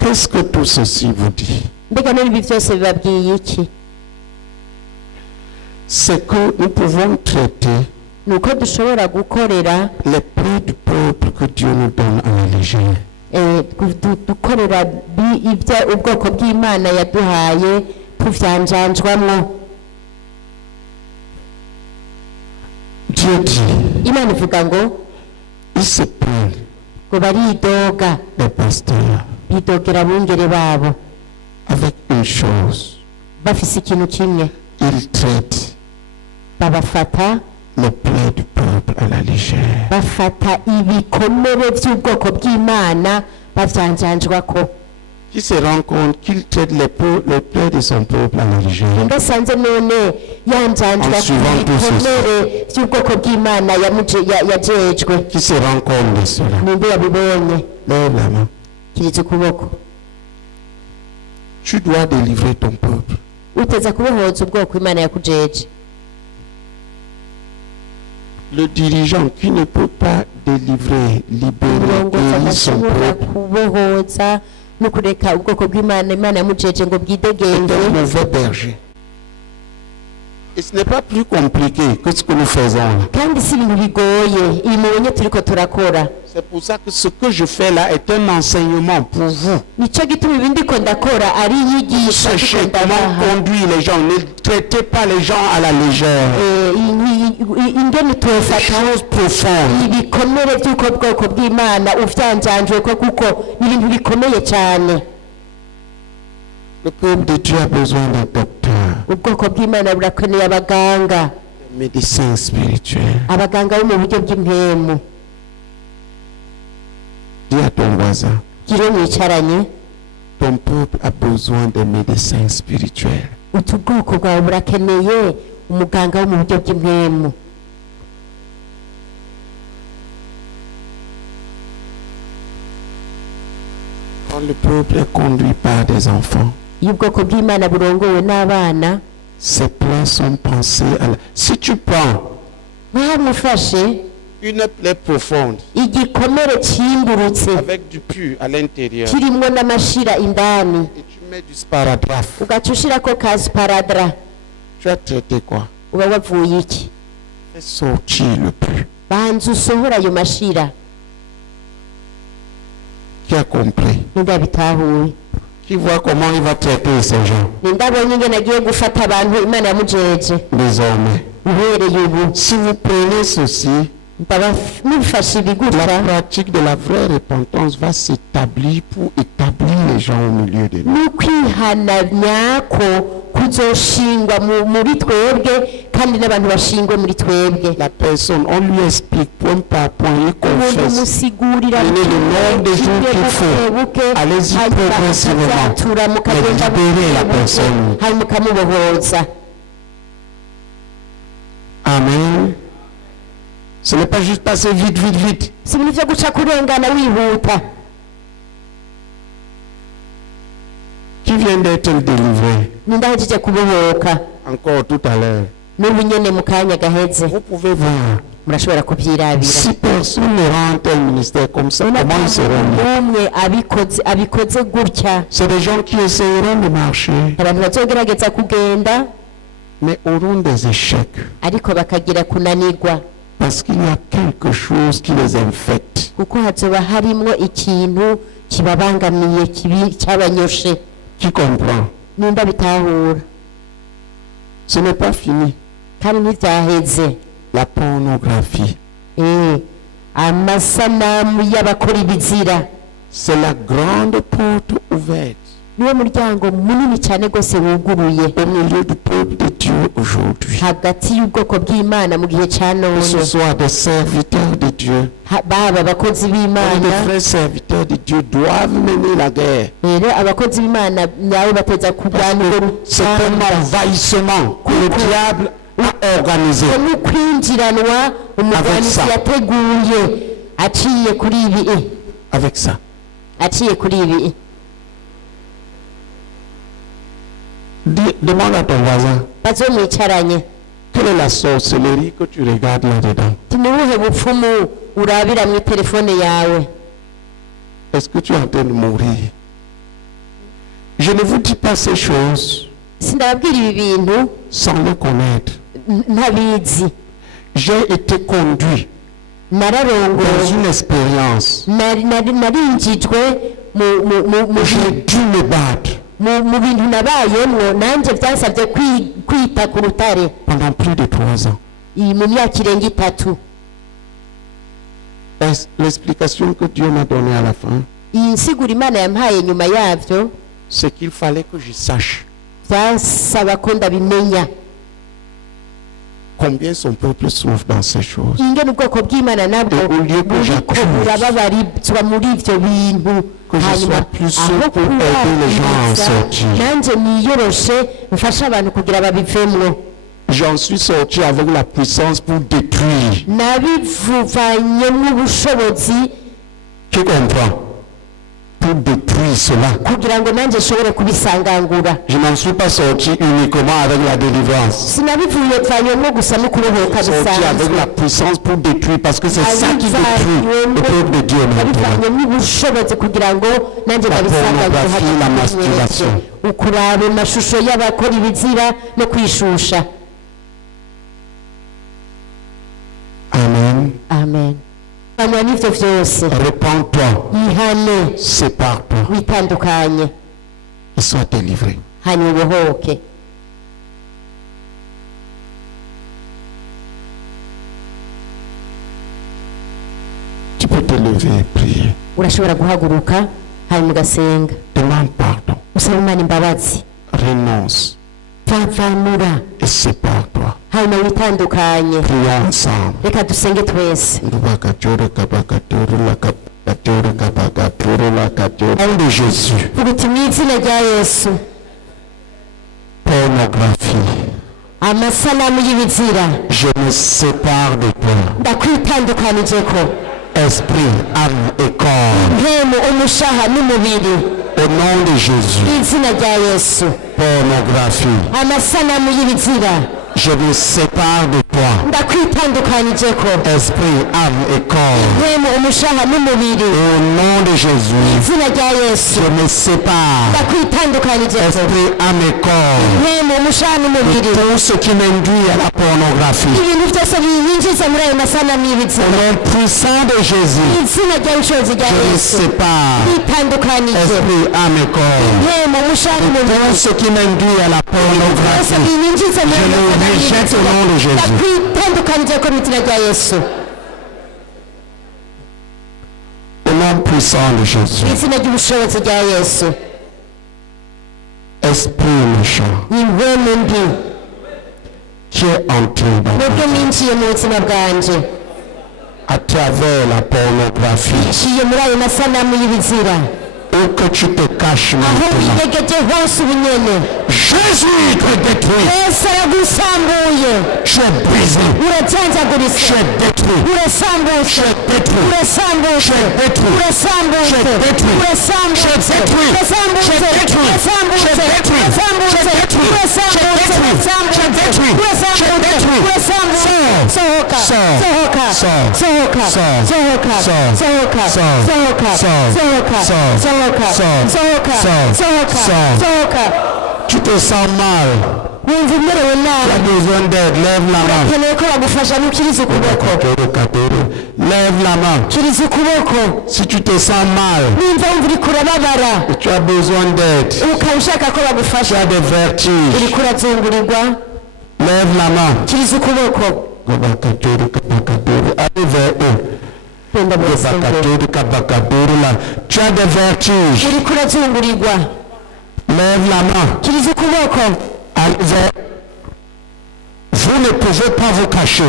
Qu'est-ce que tout ceci vous dit? C'est que nous pouvons traiter les plaies du peuple que Dieu nous donne à la légère. Dieu dit, il se plaint des pasteurs avec une chose, il traite les plaies du peuple à la légère. Qui se rend compte qu'il traite les plaies de son peuple à la légère. En suivant tout ceci. Qui se rend compte de cela? Lève la main. Tu dois délivrer ton peuple. Le dirigeant qui ne peut pas délivrer, libérer, guérir son peuple est un mauvais berger. Et ce n'est pas plus compliqué que ce que nous faisons là. C'est pour ça que ce que je fais là est un enseignement pour vous. Sachez comment conduire les gens. Ne traitez pas les gens à la légère. Des choses profondes. Le peuple de Dieu a besoin d'un docteur. Des médecins spirituels. Dis à ton voisin. Ton peuple a besoin des médecins spirituels. Quand le peuple est conduit par des enfants, ces plaies sont pensées à la... Si tu prends une plaie profonde avec du pus à l'intérieur et tu mets du sparadrap, tu as traité quoi? Fais sortir le pus. Qui a compris? Qui voit comment il va traiter ces gens? Désormais, si vous prenez ceci La pratique de la vraie repentance va s'établir pour établir les gens au milieu de nous. La personne, on lui explique point par point, il confesse. Donnez le nombre de jours qu'il faut. Allez-y progressivement. Mais libérez la personne. Amen. Ce n'est pas juste passer vite, vite, vite. Qui vient d'être délivré? Encore tout à l'heure. Vous pouvez voir. Si personne ne rend tel ministère comme ça, comment ils seront? C'est des gens qui essayeront de marcher, mais auront des échecs. Parce qu'il y a quelque chose qui les infecte. Qui comprend? Ce n'est pas fini. La pornographie. C'est la grande porte ouverte au milieu du peuple de Dieu aujourd'hui. Que ce soit des serviteurs de Dieu. Les vrais serviteurs de Dieu doivent mener la guerre. C'est un envahissement que le diable a organisé. Avec ça. Demande à ton voisin. Quelle est la sorcellerie que tu regardes là-dedans? Est-ce que tu es en train de mourir? Je ne vous dis pas ces choses sans le connaître. J'ai été conduit dans une expérience. J'ai dû me battre pendant plus de 3 ans. L'explication que Dieu m'a donnée à la fin, c'est qu'il fallait que je sache combien son peuple souffre dans ces choses. Et au lieu que j'accuse, que je sois plus sûr pour aider les gens à en sortir. J'en suis sorti avec la puissance pour détruire. Tu comprends? Pour détruire cela. Je n'en suis pas sorti uniquement avec la délivrance. Je suis sorti avec la puissance pour détruire, parce que c'est ça qui détruit le peuple de Dieu maintenant. La pornographie, la masturbation. Amen. Amen. Répands-toi, sépare-toi et sois délivré. Tu peux te lever et prier. Demande pardon. Renonce et sépare-toi. Prions ensemble. Au nom de Jésus. Pornographie. Je me sépare de toi. Esprit, âme et corps. Au nom de Jésus. Pornographie. Je me sépare de toi. Esprit, âme et corps. Au nom de Jésus. Je me sépare. Esprit, âme et corps. De tout ce qui m'induit à la pornographie. Au nom puissant de Jésus. Je me sépare. Esprit, âme et corps. De tout ce qui m'induit à la pornographie. Je me rejette au nom de Jésus. puissant de Jésus. Esprit méchant. Qui est entré dans ma vie à travers la pornographie. Où que tu te caches maintenant. Jésus te détruit. Je brise. Je détruis. Je détruis. Je détruis. Je détruis. Je détruis. Je détruis. Je détruis. Je détruis. Je détruis. Je détruis. Tu te sens mal. Tu as besoin d'aide. Lève la main. Lève la main. Si tu te sens mal, tu as besoin d'aide. Tu as des vertiges. Lève la main. Allez vers eux. Tu as des vertiges. Lève la main. Vous ne pouvez pas vous cacher.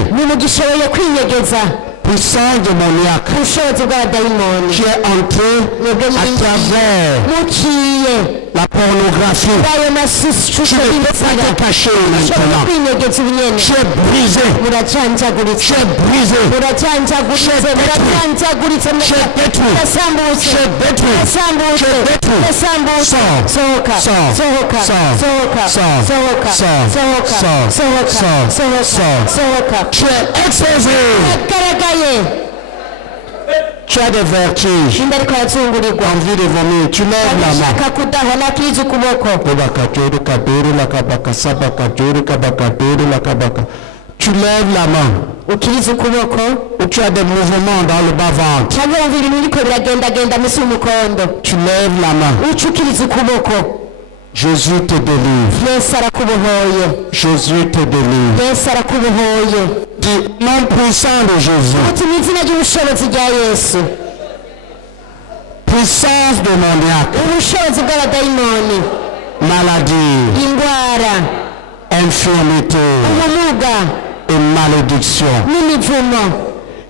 Puissance démoniaque qui est entré à travers la pornographie. Tu ne peux pas te cacher maintenant. Tu es brisé. Tu es brisé. Tu es détruit. Tu es détruit. Tu es détruit. Tu es exposé. Tu as des vertiges. Envie de vomir. Tu lèves la main. Tu lèves la main. Ou tu as des mouvements dans le bas-ventre. Tu lèves la main. Jésus te délivre. Jésus te délivre. Dis, nom puissant de Jésus. Puissance démoniaque. Maladie. Infirmité. Et malédiction.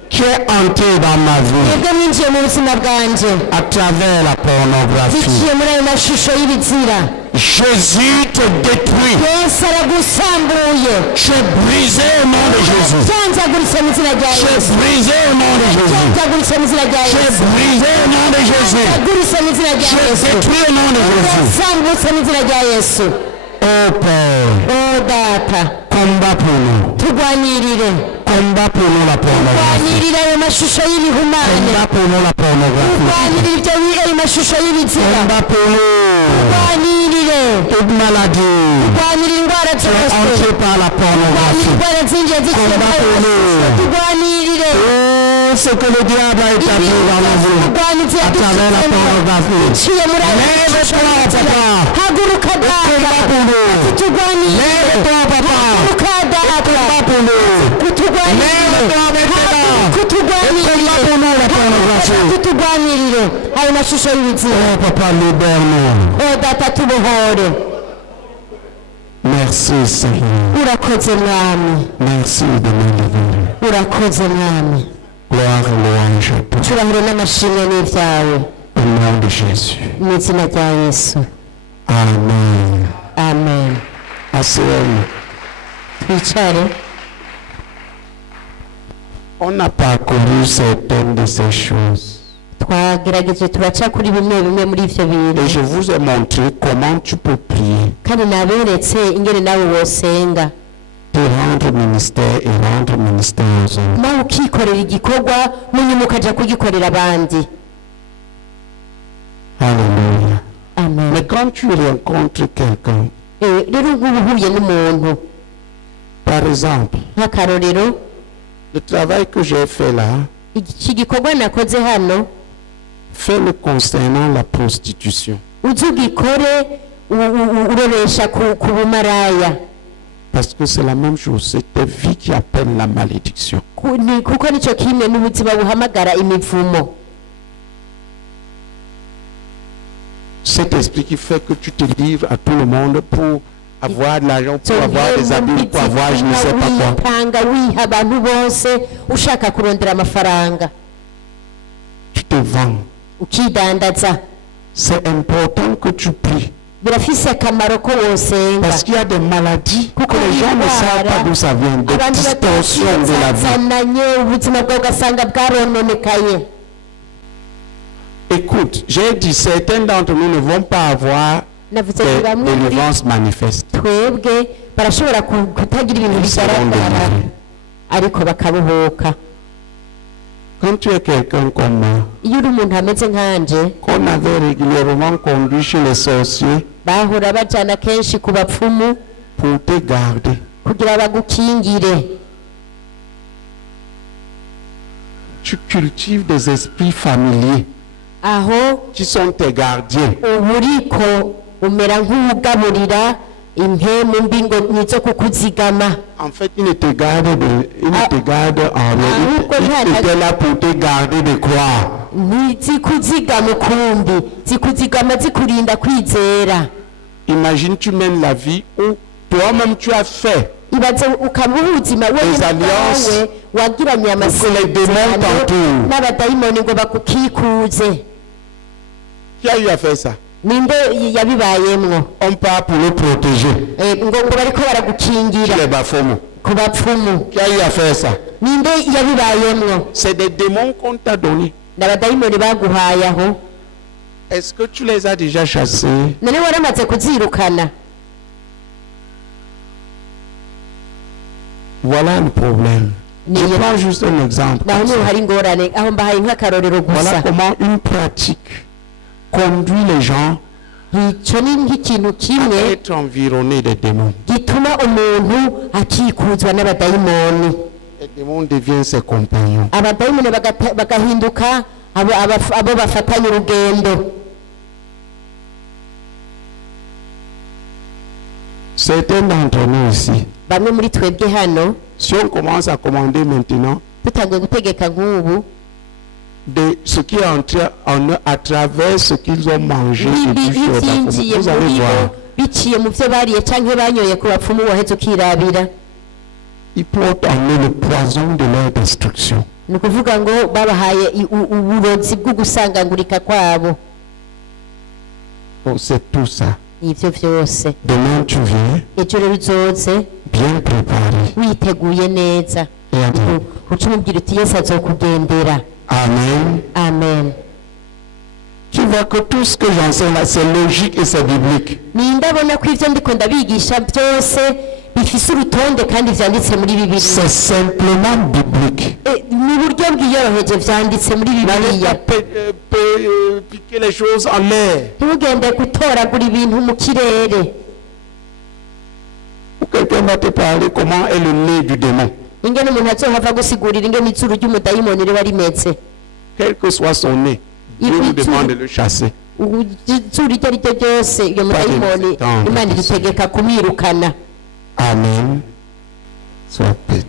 Qui est entré dans ma vie à travers la pornographie. Jésus te détruit. Je brisé au nom de Jésus. Je brisé au nom de Jésus. Je brisé au nom de Jésus. Je détruis au nom de Jésus. Oh Père. Combat pour nous. Combat pour nous la pornographie. Combat pour nous la pornographie. Combat pour nous. Toute maladie. Entrée par la pornographie. Combat pour nous. Ce que le diable a établi dans la vie à travers la pornographie. Lève-toi, papa. Combat pour nous. Lève-toi, papa. Combat pour nous. Lève-toi maintenant. Combat pour nous la pornographie. Oh papa, libère-nous. Merci Seigneur. Merci de nous libérer. Gloire et louange à toi. Au nom de Jésus. Amen. Amen. Asseyez-vous. On a parcouru certaines de ces choses. Et je vous ai montré comment tu peux prier. Te rendre ministère et rendre ministère aux autres. Alléluia. Amen. Mais quand tu rencontres quelqu'un, par exemple, le travail que j'ai fait là, fais-le concernant la prostitution. Parce que c'est la même chose, c'est ta vie qui appelle la malédiction. cet esprit qui fait que tu te livres à tout le monde pour avoir de l'argent, pour avoir des habits, pour avoir je ne sais pas quoi. Tu te vends. C'est important que tu pries. Parce qu'il y a des maladies que les gens ne savent pas d'où ça vient, des distorsions de la vie. Écoute, j'ai dit, certains d'entre nous ne vont pas avoir des délivrances manifestes. Ils seront délivrés. Quand tu es quelqu'un comme moi, qu'on avait régulièrement conduit chez les sorciers pour te garder, tu cultives des esprits familiers qui sont tes gardiens. En fait, il ne te garde en rien. Il était là pour te garder de croire. Imagine, tu mènes la vie où toi-même tu as fait des alliances pour que les démons t'entourent. Qui a eu à faire ça? On part pour le protéger. Les baphomes. Qui a eu à faire ça? C'est des démons qu'on t'a donnés. Est-ce que tu les as déjà chassés? Voilà le problème. Je prends juste un exemple. Voilà comment une pratique conduit les gens à être environnés des démons. Les démons deviennent ses compagnons. Certains d'entre nous ici, si on commence à commander maintenant de ce qui est entré en eux à travers ce qu'ils ont mangé, vous allez voir. Ils portent en eux le poison de leur destruction. Oh, c'est tout ça. Demain tu viens bien préparé. Amen. Amen. Tu vois que tout ce que j'enseigne là, c'est logique et c'est biblique. C'est simplement biblique. N'allez pas piquer les choses en l'air. Ou quelqu'un va te parler comment est le nez du démon. Quel que soit son nez, Dieu nous demande de le chasser. Amen. Sois béni.